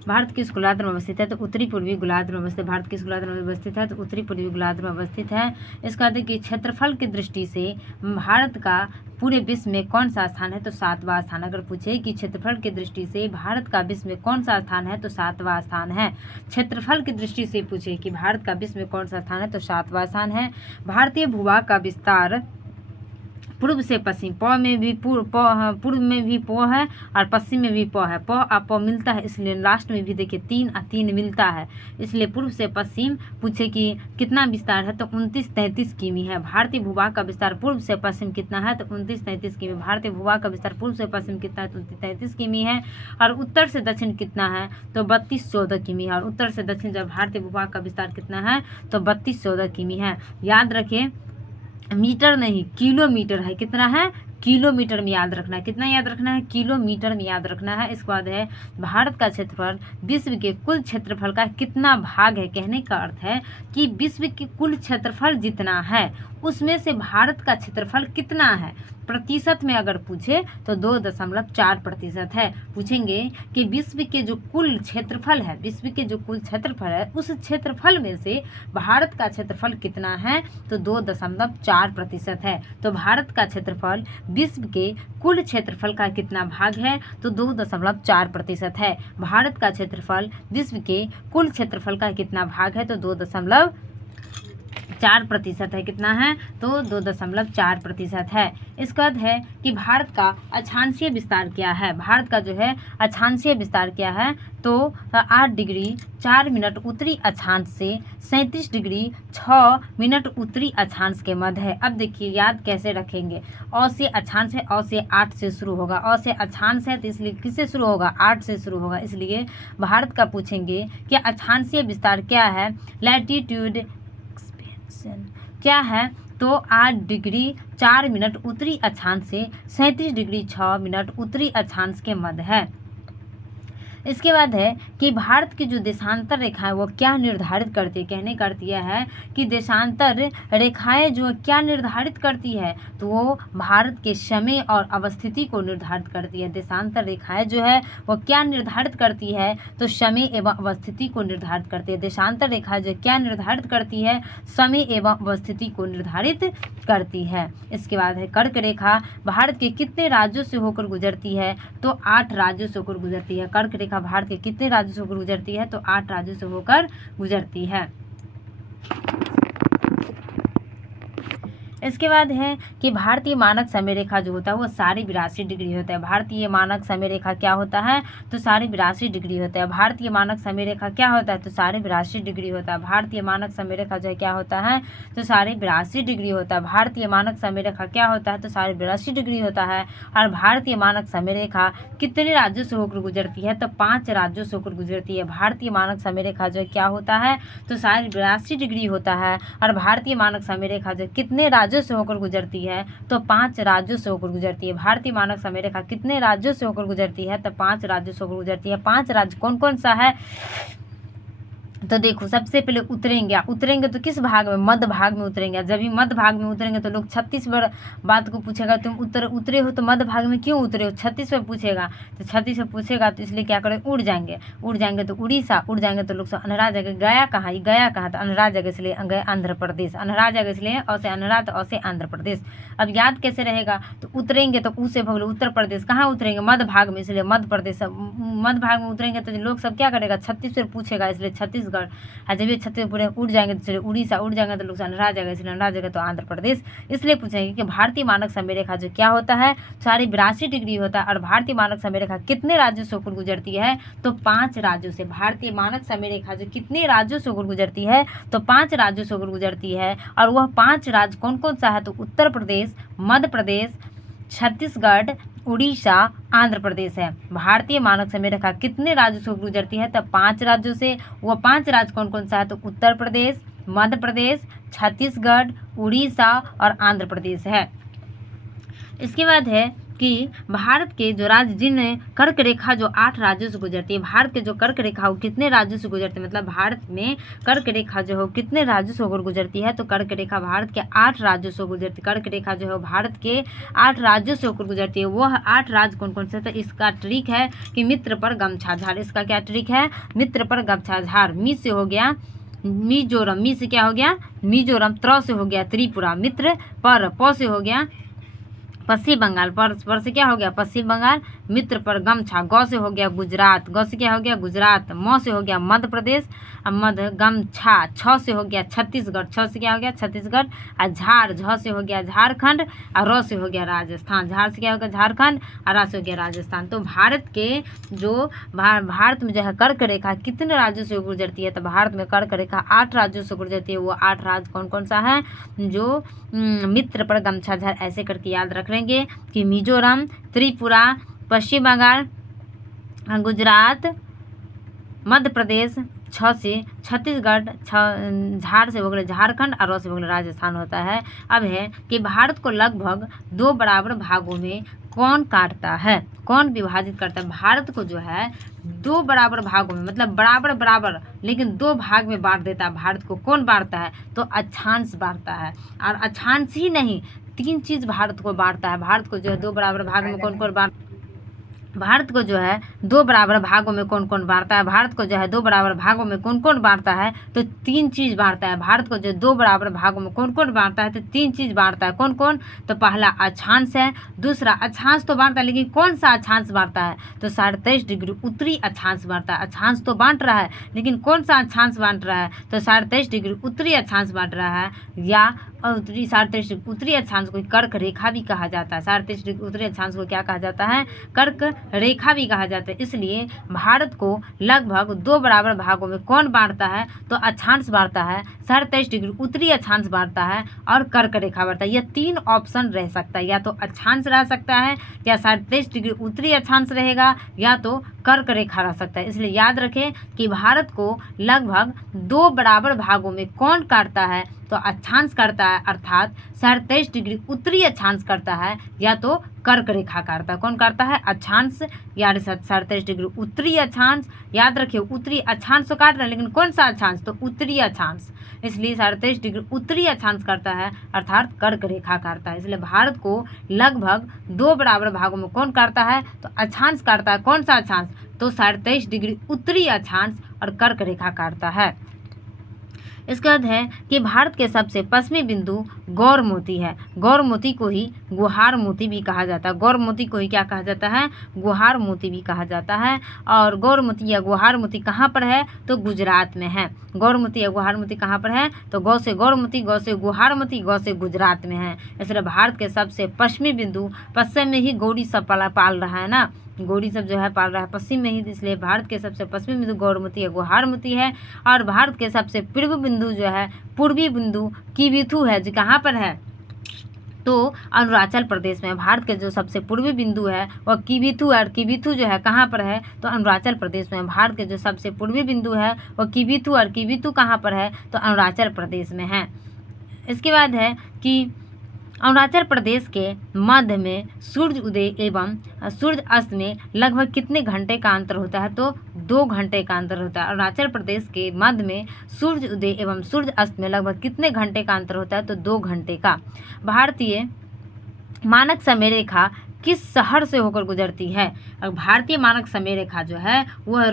भारत किस गोलार्ध में अवस्थित है? तो उत्तरी पूर्वी गोलार्ध में अवस्थित। भारत किस गोलार्ध में अवस्थित है? तो उत्तरी पूर्वी गोलार्ध में अवस्थित है। इसका अर्थ है कि क्षेत्रफल की दृष्टि से भारत का पूरे विश्व में कौन सा स्थान है? तो 7वां स्थान। अगर पूछे कि क्षेत्रफल की दृष्टि से भारत का विश्व में कौन सा स्थान है? तो 7वां स्थान है। क्षेत्रफल की दृष्टि से पूछे कि भारत का विश्व में कौन सा स्थान है? तो 7वां स्थान है। भारतीय भूभाग का विस्तार पूर्व से पश्चिम, पूर्व में भी प है और पश्चिम में भी प है। प और प मिलता है, इसलिए लास्ट में भी देखिए 3 और 3 मिलता है, इसलिए पूर्व से पश्चिम पूछे कि कितना विस्तार है? तो 29-33 किमी है। भारतीय भूभाग का विस्तार पूर्व से पश्चिम कितना है? तो 29-33 किमी। भारतीय भूभाग का विस्तार पूर्व से पश्चिम कितना है? तो 33 किमी है। और उत्तर से दक्षिण कितना है? तो 32-14 किमी है। और उत्तर से दक्षिण जब भारतीय भूभाग का विस्तार कितना है? तो 32-14 किमी है। याद रखें, मीटर नहीं किलोमीटर है। कितना है? किलोमीटर में याद रखना है। कितना याद रखना है? किलोमीटर में याद रखना है। इसके बाद है भारत का क्षेत्रफल विश्व के कुल क्षेत्रफल का कितना भाग है? कहने का अर्थ है कि विश्व के कुल क्षेत्रफल जितना है उसमें से भारत का क्षेत्रफल कितना है। प्रतिशत में अगर पूछे तो 2.4% है। पूछेंगे कि विश्व के जो कुल क्षेत्रफल है, विश्व के जो कुल क्षेत्रफल है उस क्षेत्रफल में से भारत का क्षेत्रफल कितना है? तो 2.4% है। तो भारत का क्षेत्रफल विश्व के कुल क्षेत्रफल का कितना भाग है? तो 2.4% है। भारत का क्षेत्रफल विश्व के कुल क्षेत्रफल का कितना भाग है? तो 2.4% है। कितना है? तो 2.4% है। इसका अर्थ है कि भारत का अक्षांशीय विस्तार क्या है? भारत का जो है अक्षांशीय विस्तार क्या है? तो 8 डिग्री 4 मिनट उत्तरी अक्षांश से 37 डिग्री 6 मिनट उत्तरी अक्षांश के मध्य है। अब देखिए याद कैसे रखेंगे। अ से अक्षांश है, अ से 8 से शुरू होगा। अ से अक्षांश है तो इसलिए किससे शुरू होगा? 8 से शुरू होगा। इसलिए भारत का पूछेंगे कि अक्षांशीय विस्तार क्या है, लैटिट्यूड क्या है? तो 8 डिग्री 4 मिनट उत्तरी अक्षांश से 37 डिग्री 6 मिनट उत्तरी अक्षांश के मध्य है। इसके बाद है कि भारत की जो देशांतर रेखाएं वो क्या निर्धारित करती है? कहने का अर्थ यह है कि देशांतर रेखाएं जो क्या निर्धारित करती है? तो वो भारत के समय और अवस्थिति को निर्धारित करती है। देशांतर रेखाएं जो है वो क्या निर्धारित करती है? तो समय एवं अवस्थिति को निर्धारित करती है। देशांतर रेखाएं जो क्या निर्धारित करती है? समय एवं अवस्थिति को निर्धारित करती है। इसके बाद है कर्क रेखा भारत के कितने राज्यों से होकर गुजरती है? तो 8 राज्यों से होकर गुजरती है। कर्क रेखा भारत के कितने राज्यों से होकर गुजरती है? तो 8 राज्यों से होकर गुजरती है। इसके बाद है कि भारतीय मानक समय रेखा जो होता है वो 82 डिग्री होता है। भारतीय मानक समय रेखा क्या होता है? तो 82 डिग्री होता है। भारतीय मानक समय रेखा क्या होता है? तो 82 डिग्री होता है। भारतीय मानक समय रेखा जो है क्या होता है? तो 82 डिग्री होता है। भारतीय मानक समय रेखा क्या होता है? तो 82 डिग्री होता है। और भारतीय मानक समय रेखा कितने राज्यों से होकर गुजरती है? तो 5 राज्यों से होकर गुजरती है। भारतीय मानक समय रेखा जो है क्या होता है? तो 82 डिग्री होता है। और भारतीय मानक समय रेखा जो कितने राज्यों से होकर गुजरती है? तो 5 राज्यों से होकर गुजरती है। भारतीय मानक समय रेखा कितने राज्यों से होकर गुजरती है? तो 5 राज्यों से होकर गुजरती है। 5 राज्य कौन कौन सा है? तो देखो सबसे पहले उतरेंगे तो किस भाग में? मध्य भाग में उतरेंगे। जब भी मध्य भाग में उतरेंगे तो लोग 36 बार बात को पूछेगा, तुम उतरे हो तो मध्य भाग में क्यों उतरे हो? 36 पे पूछेगा, तो 36 पे पूछेगा तो इसलिए क्या करें? उड़ जाएंगे तो उड़ीसा, उड़ जाएंगे तो लोग सब अनहरा जगह। गया कहाँ? गया कहाँ? तो अनहरा जगह, इसलिए गए आंध्र प्रदेश। अनहरा जगह इसलिए अ से अनहरा तो अ से आंध्र प्रदेश। अब याद कैसे रहेगा? तो उतरेंगे तो ऊ से भगलो उत्तर प्रदेश। कहाँ उतरेंगे? मध्य भाग में, इसलिए मध्य प्रदेश। मध्य भाग में उतरेंगे तो लोग सब क्या करेगा? 36 पे पूछेगा, इसलिए छत्तीसगढ़। और जब ये छत्तीसगढ़ पूरे उड़ जाएंगे तो चलिए उड़ीसा, उड़ जाएंगे तो लोग अनहरा जगह, इसलिए अनहरा जगह तो आंध्र प्रदेश। इसलिए पूछेंगे कि भारतीय मानक समय रेखा जो क्या होता है? 82 डिग्री होता है। और भारतीय मानक समय रेखा कितने राज्यों से होकर गुजरती है? तो 5 राज्यों से। भारतीय मानक समय रेखा जो कितने राज्यों से होकर गुजरती है? तो 5 राज्यों से होकर गुजरती है। और वह 5 राज्य कौन कौन सा है? तो उत्तर प्रदेश, मध्य प्रदेश, छत्तीसगढ़, उड़ीसा, आंध्र प्रदेश है। भारतीय मानक समय रेखा कितने राज्यों से गुजरती है? तो 5 राज्यों से। वह 5 राज्य कौन कौन सा है? तो उत्तर प्रदेश, मध्य प्रदेश, छत्तीसगढ़, उड़ीसा और आंध्र प्रदेश है। इसके बाद है कि भारत के जो राज्य जिन कर्क रेखा जो 8 राज्यों से गुजरती है, भारत के जो कर्क रेखा वो कितने राज्यों से गुजरती है, मतलब भारत में कर्क रेखा जो है कितने राज्यों से होकर गुजरती है, तो कर्क रेखा भारत के 8 राज्यों से गुजरती है। कर्क रेखा जो है भारत के 8 राज्यों से होकर गुजरती है। वह 8 राज्य कौन कौन से, तो इसका ट्रिक है कि मित्र पर गमछा झाड़। इसका क्या ट्रिक है, मित्र पर गमछा झाड़। मी से हो गया मिजोरम, मी से क्या हो गया मिजोरम, त्र से हो गया त्रिपुरा, मित्र पर, प से हो गया पश्चिम बंगाल, पर से क्या हो गया पश्चिम बंगाल, मित्र पर गमछा, गौ से हो गया गुजरात, गौ से क्या हो गया गुजरात, म से हो गया मध्य प्रदेश, मध्य गमछा, छ से हो गया छत्तीसगढ़, छ से क्या हो गया छत्तीसगढ़, और झाड़, झ से हो गया झारखंड, और र से हो गया राजस्थान, झाड़ से क्या हो गया झारखंड, और रा से हो गया राजस्थान। तो भारत के जो भारत में जो है कर्क रेखा कितने राज्यों से गुजरती है, तो भारत में कर्क रेखा 8 राज्यों से गुजरती है। वो 8 राज्य कौन कौन सा है, जो मित्र पर गमछा झाड़, ऐसे करके याद रख लेंगे कि मिजोरम, त्रिपुरा, पश्चिम बंगाल, गुजरात, मध्य प्रदेश, छ से छत्तीसगढ़, झाड़ से हो गया झारखंड, और र से हो गया राजस्थान होता है। अब है कि भारत को लगभग 2 बराबर भागों में कौन काटता है, कौन विभाजित करता है। भारत को जो है 2 बराबर भागों में, मतलब बराबर बराबर लेकिन 2 भाग में बांट देता है। भारत को कौन बांटता है, तो अक्षांश बांटता है। और अक्षांश ही नहीं, 3 चीज़ भारत को बांटता है। भारत को जो है 2 बराबर भाग में कौन कौन भारत को जो है 2 बराबर भागों में कौन कौन बांटता है, भारत को जो है 2 बराबर भागों में कौन कौन बांटता है, तो 3 चीज़ बांटता है। भारत को जो 2 बराबर भागों में कौन कौन बांटता है, तो 3 चीज़ बांटता है। कौन कौन, तो पहला अक्षांश है, दूसरा अक्षांश तो बांटता है लेकिन कौन सा अक्षांश बांटता है, तो 23.5 डिग्री उत्तरी अक्षांश बांटता है। अक्षांश तो बांट रहा है लेकिन कौन सा अक्षांश बांट रहा है, तो 23.5 डिग्री उत्तरी अक्षांश बांट रहा है, या उत्तरी 23.5 डिग्री उत्तरी अक्षांश को कर्क रेखा भी कहा जाता है। 23.5 डिग्री उत्तरी अक्षांश को क्या कहा जाता है, कर्क रेखा भी कहा जाता है। इसलिए भारत को लगभग 2 बराबर भागों में कौन बांटता है, तो अक्षांश बांटता है, 23.5 डिग्री उत्तरी अक्षांश बांटता है, और कर्क रेखा बांटता है। यह 3 ऑप्शन रह सकता है, या तो अक्षांश रह सकता है, या 23.5 डिग्री उत्तरी अक्षांश रहेगा, या तो कर्क रेखा रह सकता है। इसलिए याद रखें कि भारत को लगभग 2 बराबर भागों में कौन काटता है, तो अक्षांश करता है, अर्थात 23.5 डिग्री उत्तरी अक्षांश करता है, या तो कर्क रेखा काटता है। कौन करता है, अक्षांश, या 23.5 डिग्री उत्तरी अक्षांश। याद रखिए उत्तरी अक्षांश तो काट रहा है लेकिन कौन सा अक्षांश, तो उत्तरी अक्षांश, इसलिए 23.5 डिग्री उत्तरी अक्षांश करता है, अर्थात कर्क रेखा काटता है। इसलिए भारत को लगभग 2 बराबर भागों में कौन काटता है, तो अक्षांश काटता है। कौन सा अक्षांश, तो 23.5 डिग्री उत्तरी अक्षांश, और कर्क रेखा काटता है। इसके बाद है कि भारत के सबसे पश्चिमी बिंदु गौर मोती है। गौर मोती को ही गुहार मोती भी कहा जाता है। गौर मोती को ही क्या कहा जाता है, गुहार मोती भी कहा जाता है। और गौर मोती या गुहार मोती कहाँ पर है, तो गुजरात में है। गौर मोती या गुहार मोती कहाँ पर है, तो गौ से गौर मोती, गौ से गुहार मोती, गौ से गुजरात में है। इसलिए भारत के सबसे पश्चिमी बिंदु, पश्चिम में ही गौरी सब पाल रहा है ना, गौरी सब जो है पाल रहा है पश्चिम में ही, इसलिए भारत के सबसे पश्चिमी बिंदु गौरमती या गुहारमती है। और भारत के सबसे पूर्वी बिंदु जो है, पूर्वी बिंदु किबिथु है, जो कहाँ पर है, तो अरुणाचल प्रदेश में। भारत के जो सबसे पूर्वी बिंदु है वह किबिथु है, और किबिथु जो है कहाँ पर है, तो अरुणाचल प्रदेश में। भारत के जो सबसे पूर्वी बिंदु है वह किबिथु, और किबिथु कहाँ पर है, तो अरुणाचल प्रदेश में है। इसके बाद है कि अरुणाचल प्रदेश के मध्य में सूर्य उदय एवं सूर्य अस्त में लगभग कितने घंटे का अंतर होता है, तो 2 घंटे का अंतर होता है। अरुणाचल प्रदेश के मध्य में सूर्य उदय एवं सूर्य अस्त में लगभग कितने घंटे का अंतर होता है, तो 2 घंटे का। भारतीय मानक समय रेखा किस शहर से होकर गुजरती है। भारतीय मानक समय रेखा जो है वह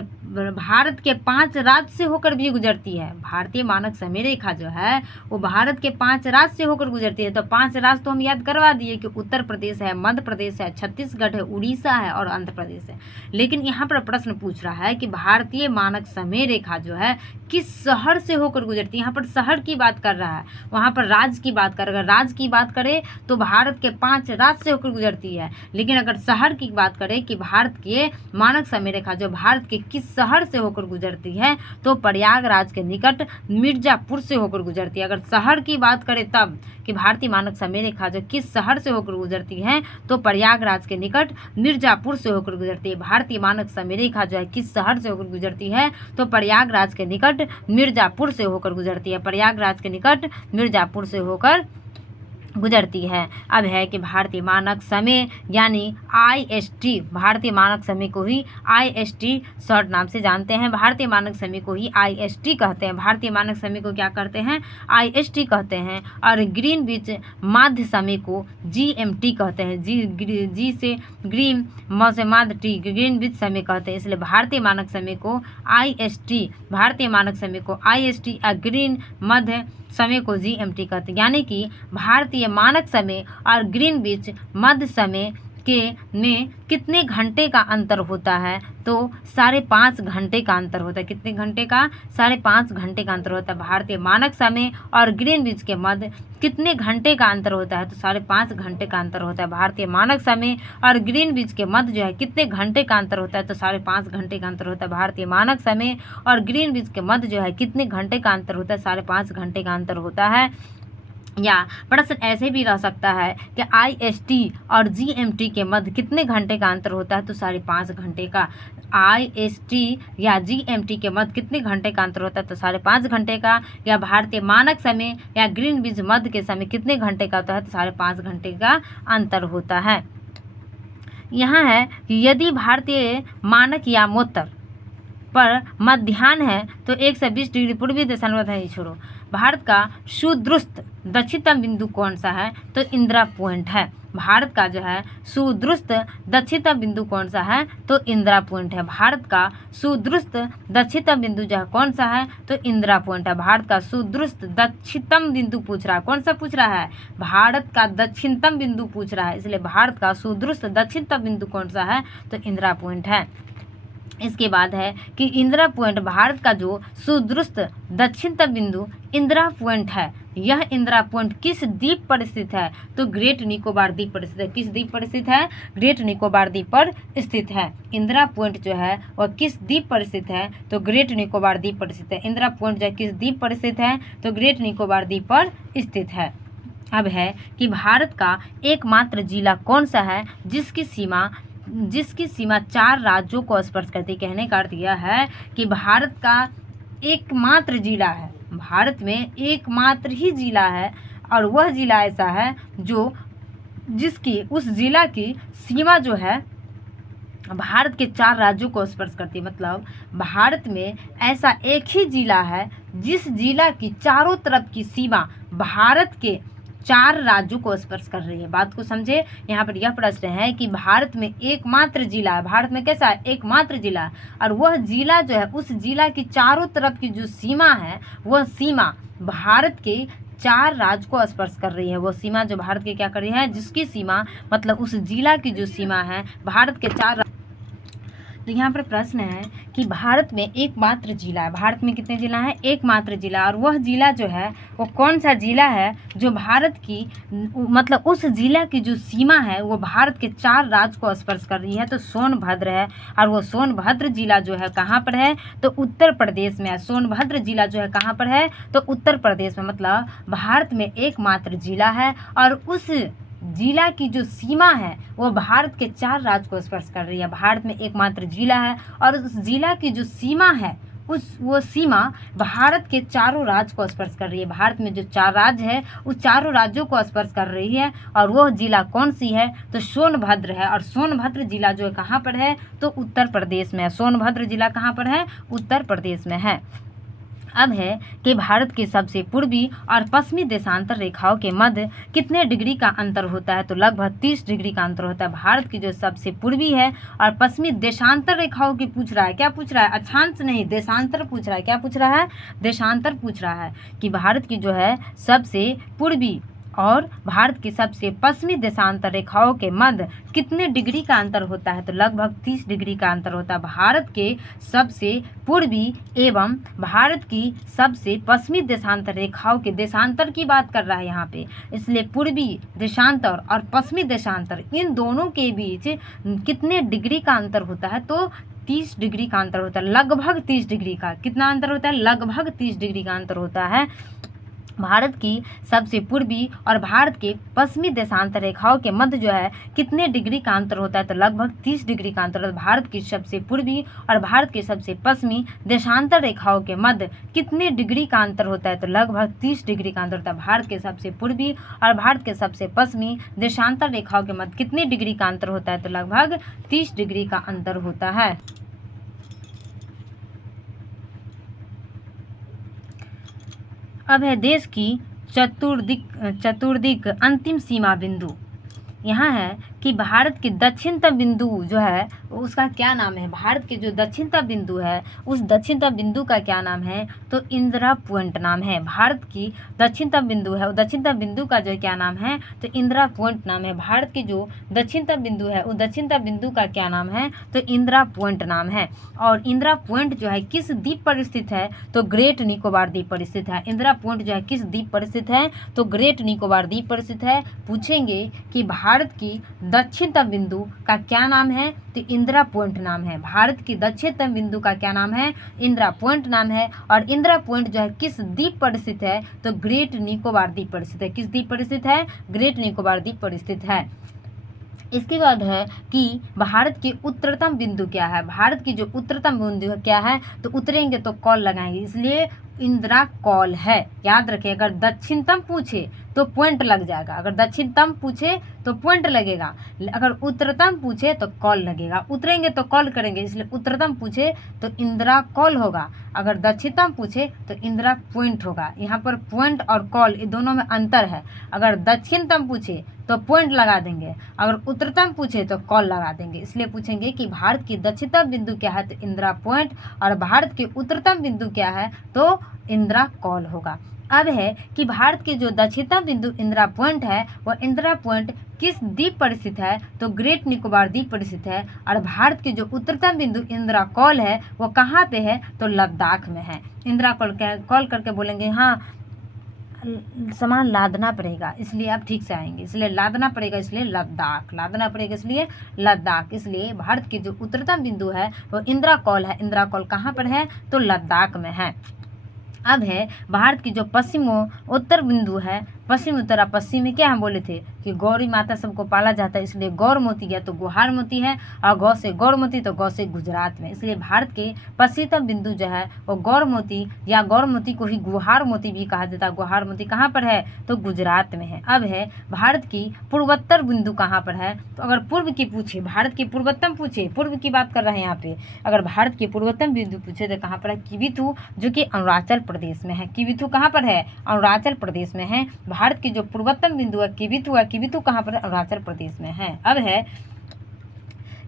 भारत के 5 राज्य से होकर भी गुजरती है। भारतीय मानक समय रेखा जो है वो भारत के 5 राज्य से होकर गुजरती है। तो 5 राज्य तो हम याद करवा दिए कि उत्तर प्रदेश है, मध्य प्रदेश है, छत्तीसगढ़ है, उड़ीसा है और आंध्र प्रदेश है। लेकिन यहाँ पर प्रश्न पूछ रहा है कि भारतीय मानक समय रेखा जो है किस शहर से होकर गुजरती है। यहाँ पर शहर की बात कर रहा है, वहाँ पर राज्य की बात कर, अगर राज्य की बात करें तो भारत के 5 राज्य से होकर गुजरती है। लेकिन अगर शहर की बात करें कि भारत के मानक समय रेखा जो भारत के किस शहर से होकर गुजरती है, तो प्रयागराज के निकट मिर्जापुर से होकर गुजरती है। अगर शहर की बात करें तब कि भारतीय मानक समय रेखा जो किस शहर से होकर गुजरती है, तो प्रयागराज के निकट मिर्जापुर से होकर गुजरती है। भारतीय मानक समय रेखा जो है किस शहर से होकर गुजरती है, तो प्रयागराज के निकट मिर्जापुर से होकर गुजरती है। प्रयागराज के निकट मिर्जापुर से होकर गुजरती है। अब है कि भारतीय मानक समय यानी IST, भारतीय मानक समय को ही IST शॉर्ट नाम से जानते हैं। भारतीय मानक समय को ही IST कहते हैं। भारतीय मानक समय को क्या कहते हैं? IST कहते हैं। और ग्रीनविच माध्य समय को GMT कहते हैं। जी से ग्रीन, म से माध्य, टी ग्रीनविच समय कहते हैं। इसलिए भारतीय मानक समय को IST, भारतीय मानक समय को IST या ग्रीन मध्य समय को GMT कहते हैं। यानी कि भारतीय मानक समय और ग्रीनविच मध्य समय के में कितने घंटे का अंतर होता है? तो 5.5 घंटे का अंतर होता है। कितने घंटे का? 5.5 घंटे का अंतर होता है। भारतीय मानक समय और ग्रीनविच के मध्य कितने घंटे का अंतर होता है? तो 5.5 घंटे का अंतर होता है। भारतीय मानक समय और ग्रीनविच के मध्य जो है कितने घंटे का अंतर होता है? तो 5.5 घंटे का अंतर होता है। भारतीय मानक समय और ग्रीनविच के मध्य जो है कितने घंटे का अंतर होता है? 5.5 घंटे का अंतर होता है। या प्रश्न ऐसे भी रह सकता है कि IST और GMT के मध्य कितने घंटे का अंतर होता है? तो 5.5 घंटे का। IST या GMT के मध्य कितने घंटे का अंतर होता है? तो 5.5 घंटे का। या भारतीय मानक समय या ग्रीनविच मध्य के समय कितने घंटे का होता है? तो 5.5 घंटे का अंतर होता है। यहाँ है कि यदि भारतीय मानक यामोत्तर पर मध्याह्न है तो 120 डिग्री पूर्वी देशानुपात है। छोड़ो, भारत का सुदूरस्थ दक्षिणतम बिंदु कौन सा है? तो इंदिरा पॉइंट है। भारत का जो है सुदूरस्थ दक्षिणतम बिंदु कौन सा है? तो इंदिरा पॉइंट है। भारत का सुदूरस्थ दक्षिणतम बिंदु जो है कौन सा है? तो इंदिरा पॉइंट है। भारत का सुदूरस्थ दक्षिणतम बिंदु पूछ रहा है। कौन सा पूछ रहा है? भारत का दक्षिणतम बिंदु पूछ रहा है। इसलिए भारत का सुदूरस्थ दक्षिणतम बिंदु कौन सा है? तो इंदिरा पॉइंट है। इसके बाद है कि इंदिरा पॉइंट, भारत का जो सुदूरस्थ दक्षिणतम बिंदु इंदिरा पॉइंट है, यह इंदिरा पॉइंट किस द्वीप पर स्थित है? तो ग्रेट निकोबार द्वीप पर स्थित है। किस द्वीप पर स्थित है? ग्रेट निकोबार द्वीप पर स्थित है। इंदिरा पॉइंट जो है वह किस द्वीप पर स्थित है? तो ग्रेट निकोबार द्वीप पर स्थित है। इंदिरा पॉइंट जो है किस द्वीप पर स्थित है? तो ग्रेट निकोबार द्वीप पर स्थित है। अब है कि भारत का एकमात्र जिला कौन सा है जिसकी सीमा 4 राज्यों को स्पर्श करती है? कहने का अर्थ यह है कि भारत का एकमात्र जिला है, भारत में एकमात्र ही जिला है, और वह जिला ऐसा है जिसकी उस जिला की सीमा जो है भारत के 4 राज्यों को स्पर्श करती है। मतलब भारत में ऐसा एक ही जिला है जिस जिला की चारों तरफ की सीमा भारत के 4 राज्यों को स्पर्श कर रही है। बात को समझे। यहाँ पर यह प्रश्न है कि भारत में एकमात्र जिला है, भारत में कैसा है? एकमात्र जिला है, और वह जिला जो है उस जिला की चारों तरफ की जो सीमा है वह सीमा भारत के 4 राज्य को स्पर्श कर रही है। वो सीमा जो भारत के क्या कर रही है? जिसकी सीमा मतलब उस जिला की जो सीमा है भारत के 4। तो यहाँ पर प्रश्न है कि भारत में एकमात्र जिला है। भारत में कितने जिला हैं? एकमात्र जिला। और वह जिला जो है वो कौन सा जिला है जो भारत की मतलब उस जिला की जो सीमा है वो भारत के 4 राज्य को स्पर्श कर रही है? तो सोनभद्र है। और वो सोनभद्र जिला जो है कहाँ पर है? तो उत्तर प्रदेश में है। सोनभद्र जिला जो है कहाँ पर है? तो उत्तर प्रदेश में। मतलब भारत में एकमात्र जिला है और उस जिला की जो सीमा है वो भारत के 4 राज्य को स्पर्श कर रही है। भारत में एकमात्र जिला है और उस जिला की जो सीमा है वो सीमा भारत के 4 राज्य को स्पर्श कर रही है। भारत में जो 4 राज्य है उस 4 राज्यों को स्पर्श कर रही है। और वह जिला कौन सी है? तो सोनभद्र है। और सोनभद्र जिला जो है कहाँ पर है? तो उत्तर प्रदेश में है। सोनभद्र जिला कहाँ पर है? उत्तर प्रदेश में है। अब है कि भारत के सबसे पूर्वी और पश्चिमी देशांतर रेखाओं के मध्य कितने डिग्री का अंतर होता है? तो लगभग 30 डिग्री का अंतर होता है। भारत की जो सबसे पूर्वी है और पश्चिमी देशांतर रेखाओं की पूछ रहा है। क्या पूछ रहा है? अक्षांश नहीं, देशांतर पूछ रहा है। क्या पूछ रहा है? देशांतर पूछ रहा है कि भारत की जो है सबसे पूर्वी और भारत की सबसे पश्चिमी देशांतर रेखाओं के मध्य कितने डिग्री का अंतर होता है? तो लगभग 30 डिग्री का अंतर होता है। भारत के सबसे पूर्वी एवं भारत की सबसे पश्चिमी देशांतर रेखाओं के देशांतर की बात कर रहा है यहाँ पे, इसलिए पूर्वी देशांतर और पश्चिमी देशांतर इन दोनों के बीच कितने डिग्री का अंतर होता है? तो 30 डिग्री का अंतर होता है। लगभग 30 डिग्री का। कितना अंतर होता है? लगभग 30 डिग्री का अंतर होता है। भारत की सबसे पूर्वी और भारत के पश्चिमी देशांतर रेखाओं के मध्य जो है कितने डिग्री का अंतर होता है? तो लगभग 30 डिग्री का अंतर। भारत की सबसे पूर्वी और भारत के सबसे पश्चिमी देशांतर रेखाओं के मध्य कितने डिग्री का अंतर होता है? तो लगभग 30 डिग्री का अंतर होता है। भारत के सबसे पूर्वी और भारत के सबसे पश्चिमी देशांतर रेखाओं के मध्य कितने डिग्री का अंतर होता है? तो लगभग 30 डिग्री का अंतर होता है। अब है देश की चतुर्दिक अंतिम सीमा बिंदु। यहाँ है कि भारत की दक्षिणतम बिंदु जो है उसका क्या नाम है? भारत के जो दक्षिणतम बिंदु है उस दक्षिणतम बिंदु का क्या नाम है? तो इंदिरा पॉइंट नाम है। भारत की दक्षिणतम बिंदु है, दक्षिणतम बिंदु का जो क्या नाम है? तो इंदिरा पॉइंट नाम है। भारत की जो दक्षिणतम बिंदु है उस दक्षिणतम बिंदु का क्या नाम है? तो इंदिरा पॉइंट नाम है। और इंदिरा पॉइंट जो है किस द्वीप पर स्थित है? तो ग्रेट निकोबार द्वीप पर स्थित है। इंदिरा पॉइंट जो है किस द्वीप पर स्थित है? तो ग्रेट निकोबार द्वीप पर स्थित है। पूछेंगे कि भारत की दक्षिणतम बिंदु का क्या नाम है? तो इंदिरा पॉइंट नाम है। भारत की दक्षिणतम बिंदु का क्या नाम है? इंदिरा पॉइंट नाम है। और इंदिरा पॉइंट जो है किस द्वीप पर स्थित है? तो ग्रेट निकोबार द्वीप पर स्थित है। किस द्वीप पर स्थित है? ग्रेट निकोबार द्वीप पर स्थित है। इसके बाद है कि भारत की उत्तरतम बिंदु क्या है? भारत की जो उत्तरतम बिंदु है क्या है? तो उतरेंगे तो कॉल लगाएंगे, इसलिए इंदिरा कॉल है। याद रखें, अगर दक्षिणतम पूछे तो पॉइंट लग जाएगा। अगर दक्षिणतम पूछे तो पॉइंट लगेगा, अगर उत्तरतम पूछे तो कॉल लगेगा। उतरेंगे तो कॉल करेंगे, इसलिए उत्तरतम पूछे तो इंदिरा कॉल होगा। अगर दक्षिणतम पूछे तो इंदिरा पॉइंट होगा। यहाँ पर पॉइंट और कॉल ये दोनों में अंतर है। अगर दक्षिणतम पूछे तो पॉइंट लगा देंगे, अगर उत्तरतम पूछे तो कॉल लगा देंगे। इसलिए पूछेंगे कि भारत की दक्षिणतम बिंदु क्या है? तो इंदिरा पॉइंट। और भारत की उत्तरतम बिंदु क्या है? तो इंदिरा कॉल होगा। अब है कि भारत की जो दक्षिणतम बिंदु इंदिरा पॉइंट है वह इंदिरा पॉइंट किस द्वीप पर स्थित है? तो ग्रेट निकोबार द्वीप पर स्थित है। और भारत की जो उत्तरतम बिंदु इंदिरा कॉल है वो कहाँ पे है? तो लद्दाख में है। इंदिरा कॉल करके बोलेंगे हाँ सामान लादना पड़ेगा, इसलिए आप ठीक से आएंगे, इसलिए लादना पड़ेगा, इसलिए लद्दाख, लादना पड़ेगा इसलिए लद्दाख। इसलिए भारत की जो उत्तरतम बिंदु है वो इंदिरा कॉल है। इंदिरा कॉल कहाँ पर है? तो लद्दाख में है। अब है भारत की जो पश्चिम उत्तर बिंदु है, पश्चिम उत्तर पश्चिम में क्या हम बोले थे कि गौरी माता सबको पाला जाता है, इसलिए गौर मोती गया तो गुहार मोती है। और गौ से गौर मोती तो गौ से गुजरात में। इसलिए भारत के पश्चिमतम बिंदु जो है वो गौर मोती या गौर मोती को ही गुहार मोती भी कहा जाता है। गुहार मोती कहाँ पर है? तो गुजरात में है। अब है भारत की पूर्वोत्तर बिंदु कहाँ पर है? तो अगर पूर्व की पूछे, भारत की पूर्वोत्तम पूछे, पूर्व की बात कर रहे हैं यहाँ पे, अगर भारत की पूर्वोत्तम बिंदु पूछे तो कहाँ पर है? किबिथु, जो कि अरुणाचल प्रदेश में है। किबिथु कहाँ पर है? अरुणाचल प्रदेश में है। भारत की जो पूर्वोत्तम बिंदु है किबिथु है। किबिथु कहाँ पर? अरुणाचल प्रदेश में है। अब है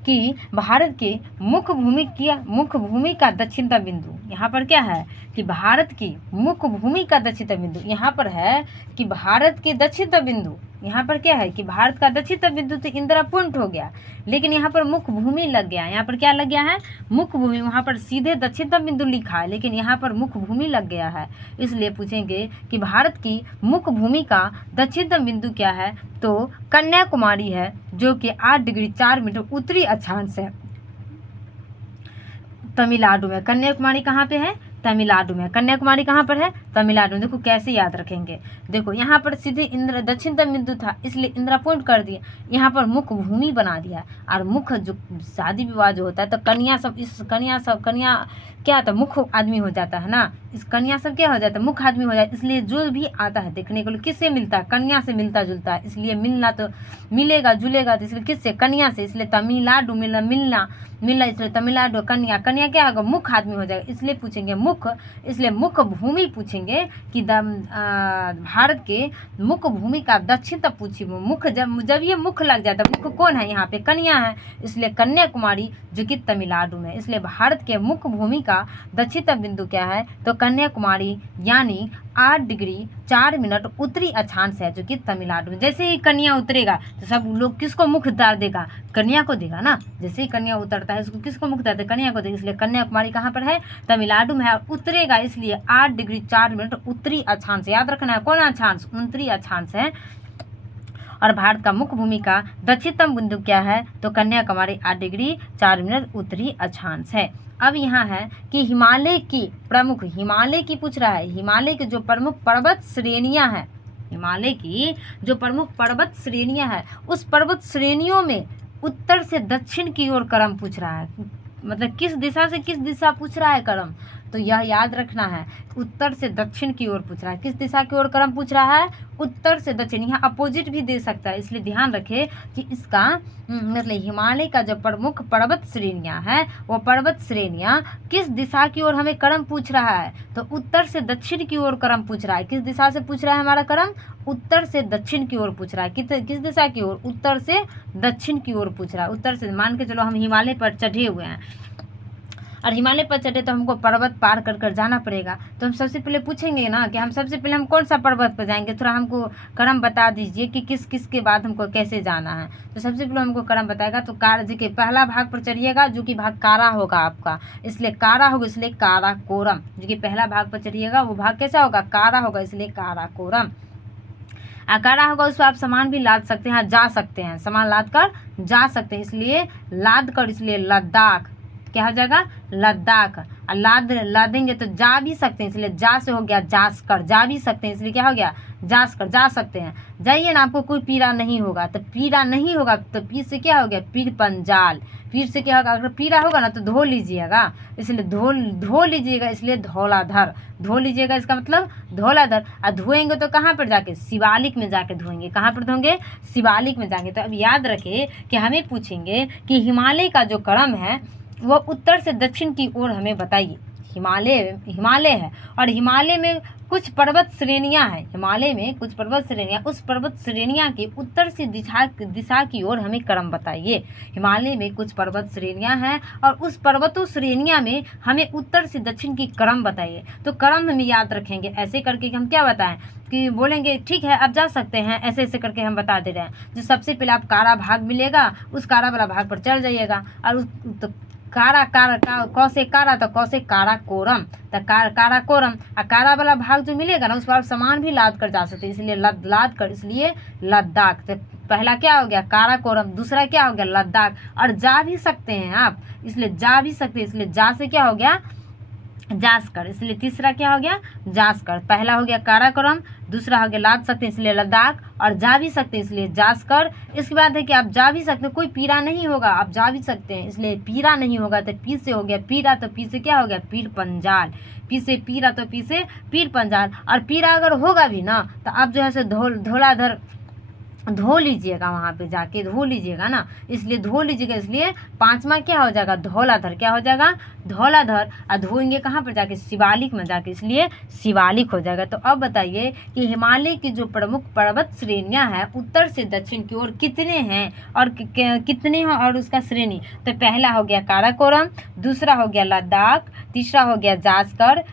कि भारत के मुख्य भूमि का दक्षिणतम बिंदु यहाँ पर क्या है? कि भारत की मुख्य भूमि का दक्षिणतम बिंदु यहाँ पर है कि भारत के दक्षिणतम बिंदु यहाँ पर क्या है कि भारत का दक्षिणतम बिंदु तो इंदिरा पॉइंट हो गया, लेकिन यहाँ पर मुख्य भूमि लग गया। यहाँ पर क्या लग गया है? मुख्य भूमि। वहाँ पर सीधे दक्षिणतम बिंदु लिखा है, लेकिन यहाँ पर मुख्य भूमि लग गया है। इसलिए पूछेंगे कि भारत की मुख्य भूमि का दक्षिणतम बिंदु क्या है? तो कन्याकुमारी है, जो कि 8 डिग्री 4 मिनट उत्तरी अक्षांश है तमिलनाडु में। कन्याकुमारी कहाँ पे है? तमिलनाडु में। कन्याकुमारी कहाँ पर है? तमिलनाडु में। देखो कैसे याद रखेंगे, देखो यहाँ पर सीधे इंदिरा दक्षिणतम बिंदु था, इसलिए इंदिरा पॉइंट कर दिया। यहाँ पर मुख्य भूमि बना दिया। और मुख्य जो शादी विवाह जो होता है तो कन्या क्या था? मुख्य आदमी हो जाता है ना। इस कन्या सब क्या हो जाता है? मुख्य आदमी हो जाता है। इसलिए जो भी आता है देखने को किससे मिलता है? कन्या से मिलता जुलता है। इसलिए मिलना तो मिलेगा जुलेगा, तो इसलिए किससे? कन्या से। इसलिए तमिलनाडु मिलना, इसलिए तमिलनाडु कन्या क्या होगा? मुख्य आदमी हो जाएगा। इसलिए पूछेंगे मुख्य, इसलिए मुख्य भूमि पूछेंगे कि भारत के मुख्य भूमि का दक्षिणतम पूछिए। मुख्य जब ये मुख्य लग जाता है, मुख्य कौन है? यहाँ पे कन्या है, इसलिए कन्याकुमारी जो कि तमिलनाडु में। इसलिए भारत के मुख्य भूमि का दक्षिणतम बिंदु क्या है? तो कन्याकुमारी, यानी 8 डिग्री 4 मिनट उत्तरी अक्षांश है, जो कि तमिलनाडु में। जैसे ही कन्या उतरेगा तो सब लोग किसको मुख्य उतार देगा? कन्या को देगा ना। जैसे ही कन्या उतरता है उसको किसको मुख्य उतारते? कन्या को देगा। इसलिए कन्याकुमारी कहाँ पर है? तमिलनाडु में है। उतरेगा इसलिए 8 डिग्री 4 मिनट उत्तरी अक्षांश। याद रखना है कौन अक्षांश? उत्तरी अक्षांश है। और भारत का मुख्य भूमि का दक्षिणतम बिंदु क्या है? तो कन्याकुमारी 8 डिग्री 4 मिनट उत्तरी अक्षांश है। अब यहाँ है कि हिमालय की पूछ रहा है, हिमालय की जो प्रमुख पर्वत श्रेणियाँ हैं, हिमालय की जो प्रमुख पर्वत श्रेणियाँ हैं, उस पर्वत श्रेणियों में उत्तर से दक्षिण की ओर क्रम पूछ रहा है। मतलब किस दिशा से किस दिशा पूछ रहा है क्रम, तो यह याद रखना है, उत्तर से दक्षिण की ओर पूछ रहा है। किस दिशा की ओर क्रम पूछ रहा है? उत्तर से दक्षिण। यहाँ अपोजिट भी दे सकता है, इसलिए ध्यान रखें कि इसका मतलब हिमालय का जो प्रमुख पर्वत श्रेणियाँ हैं, वो पर्वत श्रेणियाँ किस दिशा की ओर हमें क्रम पूछ रहा है? तो उत्तर से दक्षिण की ओर क्रम पूछ रहा है। किस दिशा से पूछ रहा है हमारा क्रम? उत्तर से दक्षिण की ओर पूछ रहा है। किस दिशा की ओर? उत्तर से दक्षिण की ओर पूछ रहा है। उत्तर से, मान के चलो हम हिमालय पर चढ़े हुए हैं, और हिमालय पर चढ़े तो हमको पर्वत पार कर कर जाना पड़ेगा। तो हम सबसे पहले पूछेंगे ना कि हम सबसे पहले हम कौन सा पर्वत पर जाएंगे, थोड़ा हमको क्रम बता दीजिए कि किस किस के बाद हमको कैसे जाना है। तो सबसे पहले हमको क्रम बताएगा। तो देखिए पहला भाग पर चढ़िएगा, जो कि भाग कारा होगा आपका, इसलिए कारा होगा, इसलिए काराकोरम। जो कि पहला भाग पर चढ़िएगा वो भाग कैसा होगा? कारा होगा, इसलिए काराकोरम। कारा होगा, उसको आप सामान भी लाद सकते हैं, जा सकते हैं, सामान लाद कर जा सकते हैं, इसलिए लाद कर, इसलिए लद्दाख। क्या हो जाएगा? लद्दाख। और लादेंगे तो जा भी सकते हैं, इसलिए जा से हो गया जास कर, जा भी सकते हैं, इसलिए क्या हो गया? जास कर, जा सकते हैं। जाइए ना, आपको कोई पीड़ा नहीं होगा। तो पीड़ा नहीं होगा तो पीर से क्या हो गया? पीर पंजाल। पीर से क्या होगा? अगर पीड़ा होगा ना तो धो लीजिएगा, इसलिए धो लीजिएगा, इसलिए धौलाधर। धो लीजिएगा इसका मतलब धौलाधर। और धोएंगे तो कहाँ पर जाके? शिवालिक में जाके धोएंगे। कहाँ पर धोएंगे? शिवालिक में जाके। तो अब याद रखें कि हमें पूछेंगे कि हिमालय का जो क्रम है वो उत्तर से दक्षिण की ओर हमें बताइए। हिमालय है, और हिमालय में कुछ पर्वत श्रेणियां हैं, हिमालय में कुछ पर्वत श्रेणियां, उस पर्वत श्रेणियां के उत्तर से दिशा की ओर हमें क्रम बताइए। हिमालय में कुछ पर्वत श्रेणियां हैं और उस पर्वतों श्रेणियां में हमें उत्तर से दक्षिण की क्रम बताइए। तो क्रम हम याद रखेंगे, ऐसे करके हम क्या बताएं कि बोलेंगे ठीक है आप जा सकते हैं, ऐसे ऐसे करके हम बता दे रहे हैं। जो सबसे पहले आप कारा भाग मिलेगा, उस कारा वाला भाग पर चढ़ जाइएगा, और कारा क से कारा, तो क से काराकोरम, तो काराकोरम। और कारा वाला भाग जो मिलेगा ना, उस पर आप सामान भी लाद कर जा सकते हैं, इसलिए लाद कर, इसलिए लद्दाख। तो पहला क्या हो गया? काराकोरम। दूसरा क्या हो गया? लद्दाख। और जा भी सकते हैं आप, इसलिए जा भी सकते हैं, इसलिए जा से क्या हो गया? जास्कर, इसलिए तीसरा क्या हो गया? जास्कर। पहला हो गया काराकोरम, दूसरा हो गया लाद सकते हैं इसलिए लद्दाख, और जा भी सकते हैं इसलिए जास्कर। इसके बाद है कि आप जा भी सकते हैं, कोई पीड़ा नहीं होगा, आप जा भी सकते हैं, इसलिए पीड़ा नहीं होगा। तो पी से हो गया पीड़ा, तो पी से क्या हो गया? पीर पंजाल। पी से पीड़ा, तो पी से पीर पंजाल। और पीड़ा अगर होगा भी ना तो आप जो है सो धौलाधर धो लीजिएगा, वहाँ पे जाके धो लीजिएगा ना, इसलिए धो लीजिएगा, इसलिए पांचवा क्या हो जाएगा? धौलाधर। क्या हो जाएगा? धौलाधर। और धोएंगे कहाँ पर जाके? शिवालिक में जाके, इसलिए शिवालिक हो जाएगा। तो अब बताइए कि हिमालय की जो प्रमुख पर्वत श्रेणियां हैं उत्तर से दक्षिण की ओर कितने हैं और कितने हैं और उसका श्रेणी। तो पहला हो गया काराकोरम, दूसरा हो गया लद्दाख, तीसरा हो गया जास्कर,